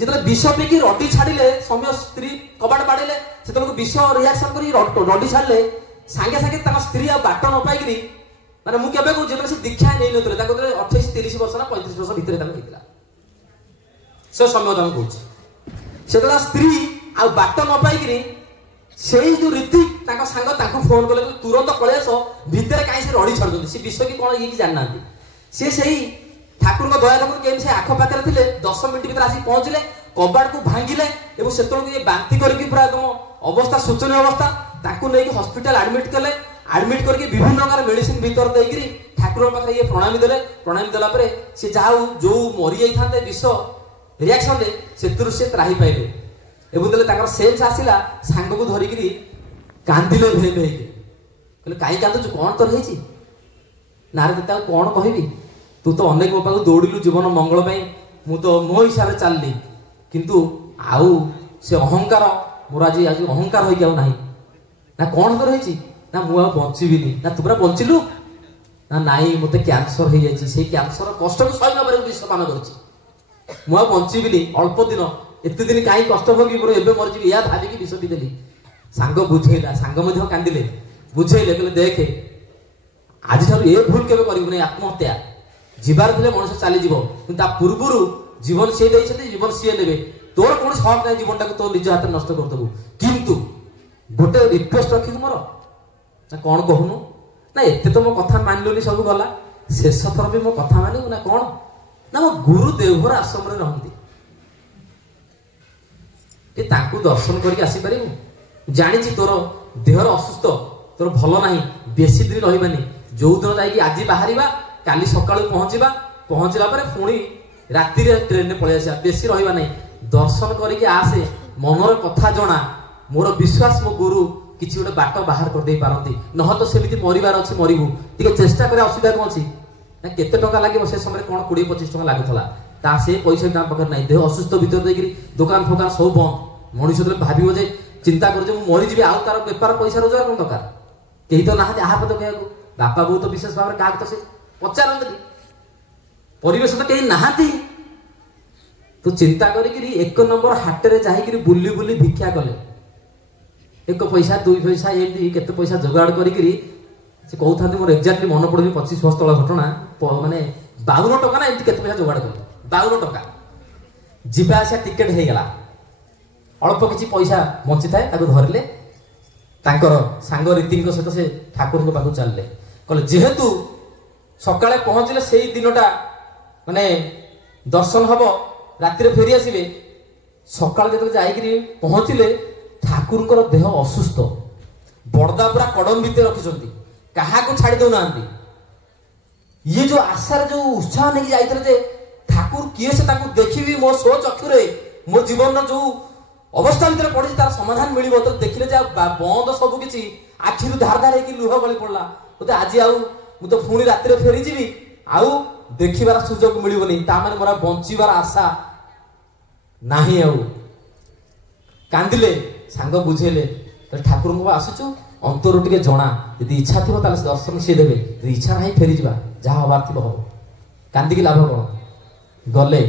जो विष पीकी रडी छाड़े समय स्त्री कबाट बाड़े से विष रिएक्शन कर रडी छाड़े सांगे सांगे स्त्री बाट न पाई माने मुझे कहूँ जो से दीक्षा नहीं नथिले 28-30 वर्ष ना 35 वर्ष भितर से समय कहूँ से स्त्री आ बाट न पाई से जो ऋतिक सांग फोन कले तुरंत पलि आस भितर कहीं से रड़ी छाड़ सी विष कि कौन ये जानना सी से ठाकुर दया लोक केम से आखपाखे थे 10 मिनट भर आसिक पहुंचले कबाट को भांगिले से बांति करके पूरा एकदम अवस्था शोचनीय अवस्था ताकू नहीं हॉस्पिटल एडमिट कले एडमिट करके विभिन्न प्रकार मेडिसिन भीतर देकरी ठाकुर पाखे ये प्रणामी देले प्रणामी देला परे से जहाँ जो मरी जाते विष रिएक्शन से त्राही पाइले ଏବଂ ତାଙ୍କର ସେନ୍ସ ଆସିଲା ସାଙ୍ଗକୁ ଧରିକିରି କାନ୍ଦିଲେ ଭେ ଭେ ହେଇକି। କହିଲେ କାହିଁ କାନ୍ଦୁଛୁ, କଣ ତୋର ହେଇଛି? ନାରେ ତାକୁ କଣ କହିବି, ତୁ ତ ଅନେକ ମୋ ପାଖକୁ ଦୌଡ଼ିଲୁ ଜୀବନ ମଙ୍ଗଳ ପାଇଁ, ମୁଁ ତ ମୋ ହିସାବରେ ଚାଲିଲି, କିନ୍ତୁ ଆଉ ସେ ଅହଙ୍କାର ମୋର ଆଜି ଅହଙ୍କାର ହୋଇକି ଆଉ ନାହିଁ। ନା କଣ ତୋର ହେଇଛି? ନା ମୁଁ ଆଉ ବଞ୍ଚିବିନି। ନା ତୁ ପୁରା ବଞ୍ଚିଲୁ? ନା ନାଇଁ, ମତେ କ୍ୟାନ୍ସର ହେଇଯାଇଛି, ସେଇ କ୍ୟାନ୍ସର କଷ୍ଟକୁ ସହି ନପାରି ବିଷପାନ କରୁଛି, ମୁଁ ଆଉ ବଞ୍ଚିବିନି, ଅଳ୍ପ ଦିନ, ଏତେ ଦିନ କାହିଁ କଷ୍ଟ ଭୋଗିବି, ମୋର ଏବେ ମରିଯିବି, ଏହା ଭାବିକି ବିଷ ପିଇଦେଲି। ସାଙ୍ଗ ବୁଝେଇଲା, ସାଙ୍ଗ ମଧ୍ୟ କାନ୍ଦିଲେ, ବୁଝେଇଲେ, କହିଲେ ଦେଖେ ଆଜିଠାରୁ ଏ ଭୁଲ କେବେ କରିବୁନି, ଆତ୍ମହତ୍ୟା ଯିବାର ଥିଲେ ମଣିଷ ଚାଲିଯିବ, କିନ୍ତୁ ତା ପୂର୍ବରୁ ଜୀବନ ସିଏ ଦେଇଛନ୍ତି, ଜୀବନ ସିଏ ନେବେ, ତୋର କୌଣସି ହକ୍ ନାହିଁ ଜୀବନଟାକୁ ତୋ ନିଜ ହାତରେ ନଷ୍ଟ କରିଦେବୁ, କିନ୍ତୁ ଗୋଟେ ରିକ୍ୱେଷ୍ଟ ରଖିବୁ ମୋର। ନା କଣ କହୁନୁ? ନା ଏତେ ତ ମୋ କଥା ମାନିଲୁନି, ସବୁ ଗଲା, ଶେଷ ଥର ବି ମୋ କଥା ମାନିବୁ ନା କଣ? ନା ମୋ ଗୁରୁ ଦେଓଘର ଆଶ୍ରମରେ ରହନ୍ତି, ତାଙ୍କୁ ଦର୍ଶନ କରିକି ଆସିପାରିବୁ? ଜାଣିଛି ତୋର ଦେହର ଅସୁସ୍ଥ, ତୋର ଭଲ ନାହିଁ, ବେଶୀ ଦିନ ରହିବାନି, ଯୋଉଦିନ ଯାଇକି ଆଜି ବାହାରିବା କାଲି ସକାଳୁ ପହଞ୍ଚିବା, ପହଞ୍ଚିଲା ପରେ ପୁଣି ରାତିରେ ଟ୍ରେନରେ ପଳେଇ ଆସିବା, ବେଶୀ ରହିବା ନାହିଁ, ଦର୍ଶନ କରିକି ଆସେ, ମନର କଥା ଜଣା, ମୋର ବିଶ୍ୱାସ ମୋ ଗୁରୁ କିଛି ଗୋଟେ ବାଟ ବାହାର କରିଦେଇ ପାରନ୍ତି, ନହେଲେ ତ ସେମିତି ମରିବାର ଅଛି ମରିବୁ, ଟିକେ ଚେଷ୍ଟା କରିବା, ଅସୁବିଧା କଣ ଅଛି? ନା କେତେ ଟଙ୍କା ଲାଗିବ ସେ ସମୟରେ, କଣ 20-25 ଟଙ୍କା ଲାଗୁଥିଲା, ତା ସେ ପଇସା ତାଙ୍କ ପାଖରେ ନାହିଁ, ଦେହ ଅସୁସ୍ଥ ଭିତରେ ଦେଇକିରି ଦୋକାନ ଫୋକାନ ସବୁ ବନ୍ଦ, ମଣିଷ ଯେତେବେଳେ ଭାବିବ ଯେ ଚିନ୍ତା କରୁଛି ମୁଁ ମରିଯିବି, ଆଉ ତାର ବେପାର ପଇସା ରୋଜଗାର କଣ ଦରକାର? କେହି ତ ନାହାନ୍ତି ଆହା ପଦ କହିବାକୁ, ବାପା ବୋଉ ତ ବିଶେଷ ଭାବରେ କାହାକୁ ତ ସେ ପଚାରନ୍ତିନି, ପରିବେଶ ତ କେହି ନାହାନ୍ତି। ତୁ ଚିନ୍ତା କରିକିରି 1 ନମ୍ବର ହାଟରେ ଯାଇକିରି ବୁଲି ବୁଲି ଭିକ୍ଷା କଲେ, 1 ପଇସା 2 ପଇସା ଏମିତି କେତେ ପଇସା ଯୋଗାଡ଼ କରିକିରି, ସେ କହୁଥାନ୍ତି ମୋର ଏକ୍ଜାକ୍ଟଲି ମନେ ପଡୁନି, 25 ବର୍ଷ ତଳ ଘଟଣା, ମାନେ 52 ଟଙ୍କା ନା ଏମିତି କେତେ ପଇସା ଯୋଗାଡ଼ କଲେ, 52 ଟଙ୍କା, ଯିବା ଆସିବା ଟିକେଟ ହେଇଗଲା, ଅଳ୍ପ କିଛି ପଇସା ବଞ୍ଚିଥାଏ, ତାକୁ ଧରିଲେ, ତାଙ୍କର ସାଙ୍ଗ ରୀତିଙ୍କ ସହିତ ସେ ଠାକୁରଙ୍କ ପାଖକୁ ଚାଲିଲେ, କହିଲେ ଯେହେତୁ ସକାଳେ ପହଞ୍ଚିଲେ ସେଇ ଦିନଟା ମାନେ ଦର୍ଶନ ହବ, ରାତିରେ ଫେରି ଆସିବେ, ସକାଳେ ଯେତେବେଳେ ଯାଇକିରି ପହଞ୍ଚିଲେ ଠାକୁରଙ୍କର ଦେହ ଅସୁସ୍ଥ, ବଡଦା ପୁରା କଡନ ଭିତରେ ରଖିଛନ୍ତି, କାହାକୁ ଛାଡି ଦଉନାହାନ୍ତି। ଇଏ ଯୋଉ ଆଶାରେ ଯୋଉ ଉତ୍ସାହ ନେଇକି ଯାଇଥିଲେ ଯେ ଠାକୁର କିଏ, ସେ ତାଙ୍କୁ ଦେଖିବି, ମୋ ସ୍ୱ ଚକ୍ଷୁରେ ମୋ ଜୀବନର ଯୋଉ ଅବସ୍ଥା ଭିତରେ ପଡିଛି ତାର ସମାଧାନ ମିଳିବ, ତ ଦେଖିଲେ ଯେ ବନ୍ଦ ସବୁ କିଛି, ଆଖିରୁ ଧାର ଧାର ହେଇକି ଲୁହ ଗଳି ପଡିଲା, ବୋଧେ ଆଜି ଆଉ ମୁଁ ତ ପୁଣି ରାତିରେ ଫେରିଯିବି, ଆଉ ଦେଖିବାର ସୁଯୋଗ ମିଳିବନି, ତା ମାନେ ମୋର ବଞ୍ଚିବାର ଆଶା ନାହିଁ। ଆଉ କାନ୍ଦିଲେ, ସାଙ୍ଗ ବୁଝେଇଲେ, ଠାକୁରଙ୍କୁ ଆସୁଛୁ ଅନ୍ତରୁ ଟିକେ ଜଣା, ଯଦି ଇଚ୍ଛା ଥିବ ତାହେଲେ ଦର୍ଶନ ସିଏ ଦେବେ, ଯଦି ଇଚ୍ଛା ନାହିଁ ଫେରିଯିବା, ଯାହା ହବାର ଥିବ ହବ, କାନ୍ଦିକି ଲାଭ କଣ? ଗଲେ,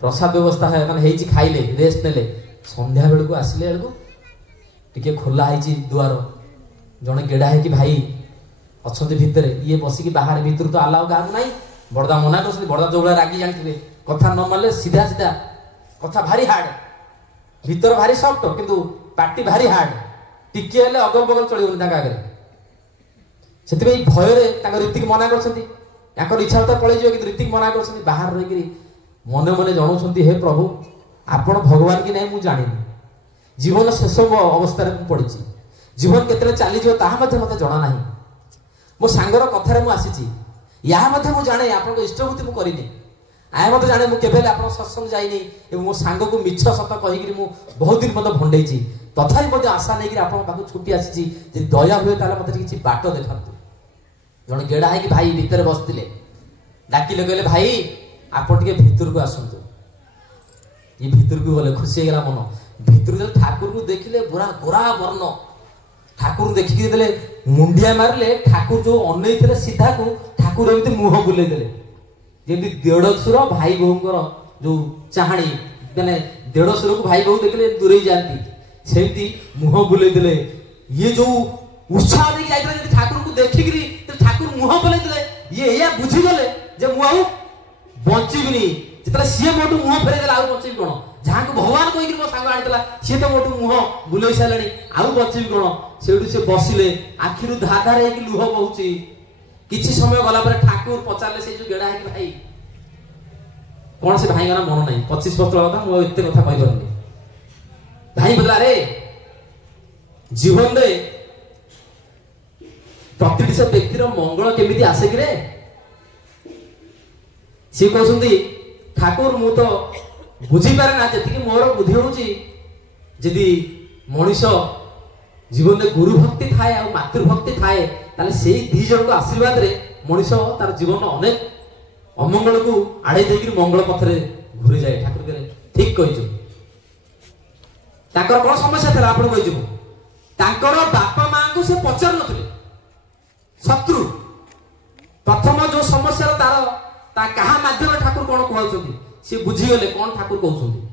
ପ୍ରସାଦ ବ୍ୟବସ୍ଥା ମାନେ ହେଇଛି, ଖାଇଲେ, ରେଷ୍ଟ ନେଲେ, ସନ୍ଧ୍ୟା ବେଳକୁ ଆସିଲେ ବେଳକୁ ଟିକେ ଖୋଲା ହେଇଛି ଦୁଆର, ଜଣେ ଗେଡା ହେଇକି ଭାଇ ଅଛନ୍ତି ଭିତରେ, ଇଏ ବସିକି ବାହାରେ, ଭିତରୁ ତ ଆଲାଉ କାହାକୁ ନାହିଁ, ବଡଦା ମନା କରୁଛନ୍ତି, ବଡଦା ଯୋଉ ଭଳିଆ ରାଗି ଜାଣିଥିବେ, କଥା ନ ମାନିଲେ ସିଧା ସିଧା କଥା, ଭାରି ହାର୍ଡ, ଭିତର ଭାରି ସଫ୍ଟ କିନ୍ତୁ ପାଟି ଭାରି ହାର୍ଡ, ଟିକେ ହେଲେ ଅଗଲ ବଗଲ ଚଳିବନି ତାଙ୍କ ଆଗରେ, ସେଥିପାଇଁ ଭୟରେ ତାଙ୍କ ରୀତିକି ମନା କରୁଛନ୍ତି, ତାଙ୍କର ଇଚ୍ଛା ତ ପଳେଇଯିବ, କିନ୍ତୁ ରୀତିକି ମନା କରୁଛନ୍ତି, ବାହାରେ ରହିକିରି ମନେ ମନେ ଜଣାଉଛନ୍ତି, ହେ ପ୍ରଭୁ ଆପଣ ଭଗବାନ କି ନାହିଁ ମୁଁ ଜାଣିନି, ଜୀବନ ଶେଷ ଅବସ୍ଥାରେ ମୁଁ ପଡିଛି, ଜୀବନ କେତେବେଳେ ଚାଲିଯିବ ତାହା ମଧ୍ୟ ମତେ ଜଣା ନାହିଁ, ମୋ ସାଙ୍ଗର କଥାରେ ମୁଁ ଆସିଛି, ଏହା ମଧ୍ୟ ମୁଁ ଜାଣେ ଆପଣଙ୍କ ଇଷ୍ଟବୃତ୍ତି ମୁଁ କରିନି, ଏହା ମଧ୍ୟ ଜାଣେ ମୁଁ କେବେ ହେଲେ ଆପଣଙ୍କ ସତ୍ସଙ୍ଗ ଯାଇନି, ଏବଂ ମୋ ସାଙ୍ଗକୁ ମିଛ ସତ କହିକିରି ମୁଁ ବହୁତ ଦିନ ମଧ୍ୟ ଭଣ୍ଡେଇଛି, ତଥାପି ମଧ୍ୟ ଆଶା ନେଇକିରି ଆପଣଙ୍କ ପାଖକୁ ଛୁଟି ଆସିଛି, ଯଦି ଦୟା ହୁଏ ତାହେଲେ ମତେ କିଛି ବାଟ ଦେଖାନ୍ତୁ। ଜଣେ ଗେଡା ହେଇକି ଭାଇ ଭିତରେ ବସିଥିଲେ, ଡାକିଲେ, କହିଲେ ଭାଇ ଆପଣ ଟିକେ ଭିତରକୁ ଆସନ୍ତୁ। ଇଏ ଭିତରକୁ ଗଲେ, ଖୁସି ହେଇଗଲା ମନ, ଭିତରକୁ ଗଲେ ଠାକୁରଙ୍କୁ ଦେଖିଲେ, ପୁରା ଗୋରା ବର୍ଣ୍ଣ, ଠାକୁର ଦେଖିକି ଯେତେବେଳେ ମୁଣ୍ଡିଆ ମାରିଲେ, ଠାକୁର ଯୋଉ ଅନେଇଥିଲେ ସିଧାକୁ, ଠାକୁର ଏମିତି ମୁହଁ ବୁଲେଇ ଦେଲେ, ଯେମିତି ଦେଢଶୁର ଭାଇ ବୋହୁଙ୍କର ଯୋଉ ଚାହାଣୀ, ମାନେ ଦେଢଶୁରକୁ ଭାଇ ବୋହୁ ଦେଖିଲେ ଦୂରେଇ ଯାଆନ୍ତି, ସେମିତି ମୁହଁ ବୁଲେଇ ଦେଲେ। ଇଏ ଯୋଉ ଉତ୍ସାହ ଦେଇକି ଯାଇଥିଲେ, ଯଦି ଠାକୁରଙ୍କୁ ଦେଖିକିରି ଠାକୁର ମୁହଁ ବୁଲେଇ ଦେଲେ, ଇଏ ଏଇଆ ବୁଝିଗଲେ ଯେ ମୁଁ ଆଉ ବଞ୍ଚିବିନି, ଯେତେବେଳେ ସିଏ ମୋଠୁ ମୁହଁ ଫେରେଇ ଦେଲା, ଆଉ ବଞ୍ଚିବି କଣ, ଯାହାକୁ ଭଗବାନ କହିକି ମୋ ସାଙ୍ଗ ଆଣିଥିଲା ସିଏ ତ ମୋଠୁ ମୁହଁ ବୁଲେଇ ସାରିଲାଣି, ଆଉ ବଞ୍ଚିବି କଣ। ସେଇଠୁ ସେ ବସିଲେ, ଆଖିରୁ ଧାର ଧାର ହେଇକି ଲୁହ ବହୁଛି। କିଛି ସମୟ ଗଲା ପରେ ଠାକୁର ପଚାରିଲେ, ସେଇ ଯୋଉ ଗେଡା ହେଇକି ଭାଇ, କଣ ସେ ଭାଇଙ୍କ ନା ମନ ନାହିଁ, 25 ବର୍ଷ କଥା, ମୁଁ ଏତେ କଥା କହିପାରୁନି। ଭାଇ ବୋଲା, ଆରେ ଜୀବନରେ ପ୍ରତିଟି ସେ ବ୍ୟକ୍ତିର ମଙ୍ଗଳ କେମିତି ଆସେ କିରେ? ସିଏ କହୁଛନ୍ତି, ଠାକୁର ମୁଁ ତ ବୁଝିପାରେ ନା, ଯେତିକି ମୋର ବୁଦ୍ଧି ହଉଛି जदि मनीष जीवन में गुरु भक्ति थाए और मातृभक्ति थाए ताले से दी जन को आशीर्वाद रे मनीष तार जीवन अनेक अमंगल को आड़े देकर मंगल पथरे घूरी जाए। ठाकुर कहले ठीक कहिछु। ताकर कोन समस्या था आपण कहिछु। ताकर बापा मां को से पचार नथिले शत्रु प्रथम जो समस्या तार ता कहा माध्यम ठाकुर कोन कहउछथि से बुझी गले कोन ठाकुर कहउछथि।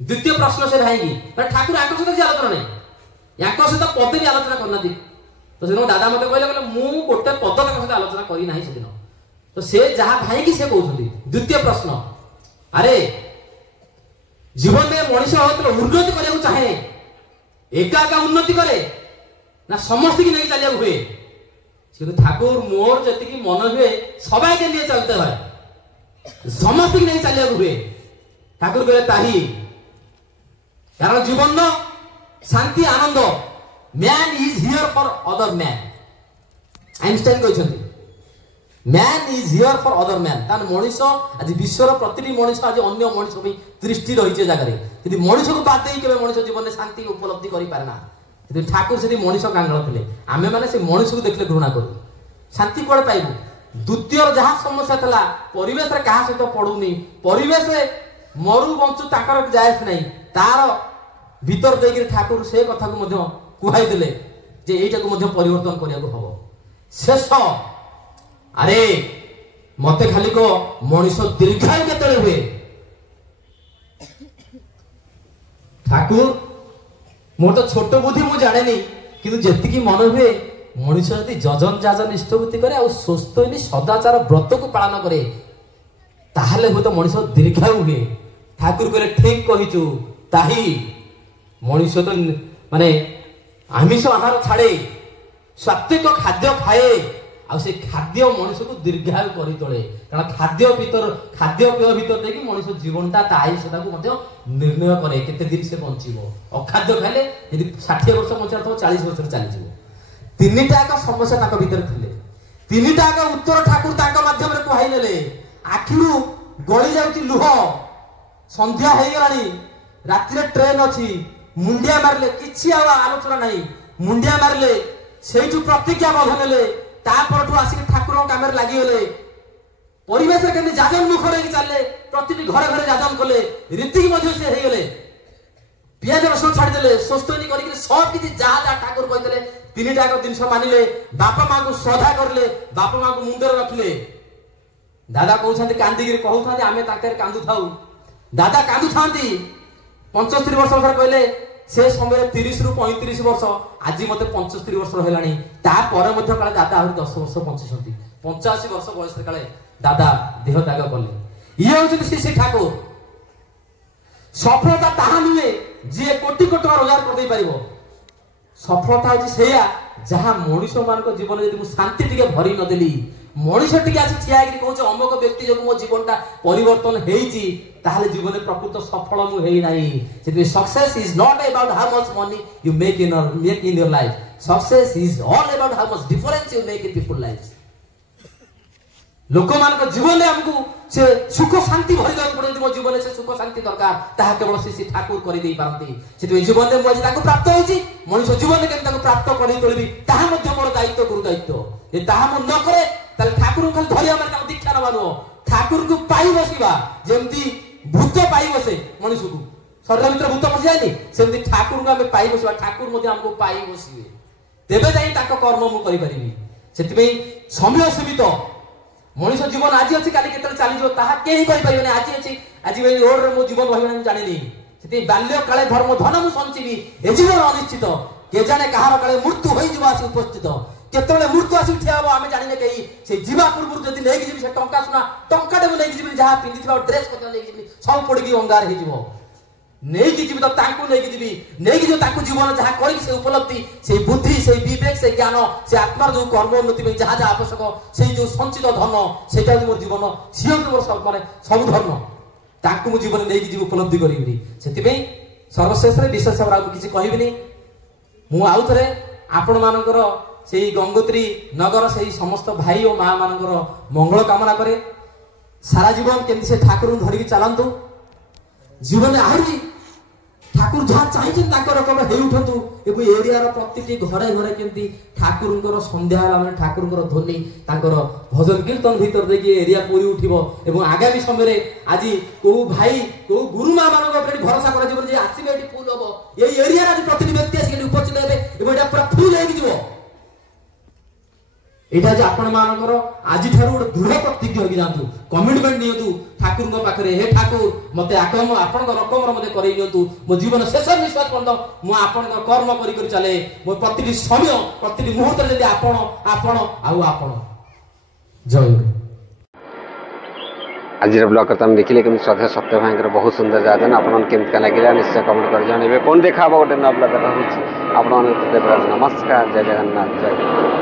द्वितीय प्रश्न से भाई ठाकुर आंक सहित आलोचना नहीं याक सहित पद भी आलोचना करना तो से दादा मते कहले मु गोटे पद तांक सहित आलोचना करी नाही से दिन तो से जहा भाई की से कहउछथि। द्वितीय प्रश्न अरे जीवन में मनीष उन्नति करने चाहे एका एका उन्नति करे ना समस्त की नहीं चलिया हुए ठाकुर मोर जी मन हुए सबाई के लिए चलते हैं समस्त की नहीं चलिया हुए। ठाकुर कहले ताही कारण जीवन शांति आनंद man is here for other man. Einstein कहते man is here for other man तान मनीष आज विश्वर प्रतिटी मनीष आज अन्य मनीष भी दृष्टि रही जगह यदि मनीष को बात के मनीष जीवन में शांति उपलब्धि कर पारे ना ठाकुर से मनीष कांगल थे आमे माने से मनीष को देखले घृणा करू शांति कड़े पाइबू। द्वितीय जहाँ समस्या था परिवेश क्या सहित पड़ूनी परिवेश मरु बंचु ताकर जायस नहीं तार भीतर देकर ठाकुर से कथा को कहई देले जे एटा को परिवर्तन करिया को हबो। शेष अरे मते खाली को मनीष दीर्घायु केतले हुए ठाकुर मोर तो छोट बुद्धि मु जाने नहीं किंतु जेति की मन हुए मनीष यदि जजन जाजन इष्टभूति करे और स्वस्थ सदाचार व्रत को पालन करे ताहले हुए तो मनीष दीर्घायु हुए। ठाकुर कहले ठीक कहिचु ताही मनीष तो माने आमिष आहार छाड़े सात्विक खाद्य खाए आ से खाद्य मनीष को दीर्घायु करी तोले कारण खाद्य पेय भीतर देखि मनीष जीवनटा ता आयुषटा को निर्णय करे केते दिन से बंचिबो। अखाद्य खाइले यदि 60 वर्ष बंचा तो 40 वर्ष चली जिवो। तीनटा एक समस्या ताक भीतर थिले तीनटा एक उत्तर ठाकुर ताक माध्यम रे कहै नेले आखिरु गळी जाउची लुह संध्या हेई गलानी राति रे ट्रेन अछि मुंडिया मारले किछि आलोचना नाही मुंडिया मारले सेइटु प्रतिज्ञा बध नेले तापरठू आसिक ठाकुर काम लगिगले परिवेश के जाजन मुखर चलले प्रति घरे घरे जाजन कले रीति से गले पियाज रसुण छाड़देले स्वस्थनी करके सब किसी जहाँ जहाँ ठाकुर कहते तीन टाक जिन मानिले बापा माँ को श्रद्धा करले बापा माँ को मुंडे रखिले। दादा कहते कांदिकी कहते आम कांदु थाऊ दादा कांदु था 75 वर्ष कहले से समय 30 रु 35 वर्ष आज मत 75 वर्ष है काले दादा आहरी 10 वर्ष बंची 85 वर्ष बयस काले दादा देह त्याग कले। ये हूँ श्री श्री ठाकुर सफलता ताहा नुहे जी कोटी कोटी रोजगार कर पार सफलता हूँ से जहाँ मनीष मान जीवन यदि शांति टे भरी नदेली मनीष टे आसी ठिया कहे अमुक व्यक्ति जो मो जीवनटा परिवर्तन होता जीवन में प्रकृत सफल मुझे success is not about how much money you make in your life success is all about how much difference you make in people life. लोक मान जीवन में आमको से सुख शांति भरी देवाक पड़े मो जीवन से सुख शांति दरकार ताहा केवल श्री ठाकुर कर दे पारती से जीवन में मुझे प्राप्त होती मनुष्य जीवन में केमती प्राप्त कर तोली ताहा मोर दायित्व गुरु दायित्व ये ताहा न करे ताले ठाकुर खाली धरिया मारे दीक्षा नवा नुह ठाकुर को पाई बसवा जमती भूत पाई बसे मनुष्य को शरीर भीतर भूत पशि जाए सेमती ठाकुर को आम पाई बसवा ठाकुर आमको पाई बसवे तेबे जाई कर्म मु करि से समय सीमित मनीष जीवन आज अच्छी काली केतरे चली ताहा केही करि परिबे आज अच्छी आज रोड रे मो जीवन रहिबे जानिनी सेति बाल्य काले धर्म धन मु संचिबी ए जीवन अनिश्चित के जाने कहार काले मृत्यु होई जिवा आसी उपस्थित केतले मृत्यु आसी ठिया हो आमे जानिने केही से जीवा पूर्व जदि लेके जिबी से टंका सुना टंकाटे मु लेके जिबी जहा पिंदिथिबा ड्रेस को लेके जिबी सब पड़गी अंगार हे जिवो नहीं जीव तो तांकु नहीं जीवी नहीं जो तांकु जीवन जहाँ करी से उपलब्धि से बुद्धि से विवेक से ज्ञान से आत्मार जो कर्मोन्नति में जहाँ जहाँ आवश्यक से जो संचित धन से मोर जीवन सी मोर सब माने सब धर्म तांकु मु जीवन नहीं जीव उपलब्धि करी से सर्वशेष विशेष भाव किसी कहबी मु आउ थे आपण मानकर से गंगोत्री नगर से समस्त भाई और माँ मानकर मंगल कामना करे सारा जीवन केमती से ठाकुर धरिकी चलतु जीवन आहरी ଠାକୁର ଯାହା ଚାହିଁଛନ୍ତି ତାଙ୍କ ରକମ ହେଇ ଉଠନ୍ତୁ ଏବଂ ଏରିଆର ପ୍ରତିଟି ଘରେ ଘରେ କେମିତି ଠାକୁରଙ୍କର ସନ୍ଧ୍ୟା ହେଲା ମାନେ ଠାକୁରଙ୍କର ଧ୍ୱନି ତାଙ୍କର ଭଜନ କୀର୍ତ୍ତନ ଭିତରେ ଦେଇକି ଏରିଆ ପୁରୀ ଉଠିବ ଏବଂ ଆଗାମୀ ସମୟରେ ଆଜି କୋଉ ଭାଇ କୋଉ ଗୁରୁମା ମାନଙ୍କ ଉପରେ ଭରସା କରାଯିବ ଯେ ଆସିବେ ଏଠି ଫୁଲ ହବ ଏଇ ଏରିଆରେ ଆଜି ପ୍ରତିଟି ବ୍ୟକ୍ତି ଆସିକି ଏଠି ଉପସ୍ଥିତ ହେବେ ଏବଂ ଏଇଟା ପୁରା ଫୁଲ ହେଇକି ଯିବ। ଏଇଟା ଯେ ଆପଣ ମାନଙ୍କର ଆଜିଠାରୁ ଗୋଟେ ଦୃଢ ପ୍ରତିଜ୍ଞ ହେଇକି ଯାଆନ୍ତୁ, କମିଟମେଣ୍ଟ ନିଅନ୍ତୁ ଠାକୁରଙ୍କ ପାଖରେ। ହେ ଠାକୁର ମତେ ଆପଣଙ୍କ ରକମର ମତେ କରେଇ ନିଅନ୍ତୁ, ମୋ ଜୀବନ ଶେଷ ନିଶ୍ୱାସ ପର୍ଯ୍ୟନ୍ତ ମୁଁ ଆପଣଙ୍କ କର୍ମ କରି କରି ଚାଲେ, ମୋ ପ୍ରତିଟି ସମୟ ପ୍ରତିଟି ମୁହୂର୍ତ୍ତରେ ଯଦି ଆପଣ ଆପଣ ଆଉ ଆପଣ। ଜୟ ଗୁରୁ। ଆଜିର ବ୍ଲଗରେ ତମେ ଦେଖିଲେ କେମିତି ଶ୍ରଦ୍ଧା ସତ୍ୟ ଭାଇଙ୍କର ବହୁତ ସୁନ୍ଦର ଆୟୋଜନ। ଆପଣଙ୍କୁ କେମିତି ଲାଗିଲା ନିଶ୍ଚୟ କମେଣ୍ଟ କରି ଜଣାଇବେ। ପୁଣି ଦେଖା ହବ ଗୋଟେ ନୂଆ ବ୍ଲଗରେ ରହୁଛି ଆପଣମାନଙ୍କୁ ଦେବରାଜ। ନମସ୍କାର, ଜୟ ଜଗନ୍ନାଥ, ଜୟ ଜଗନ୍ନାଥ।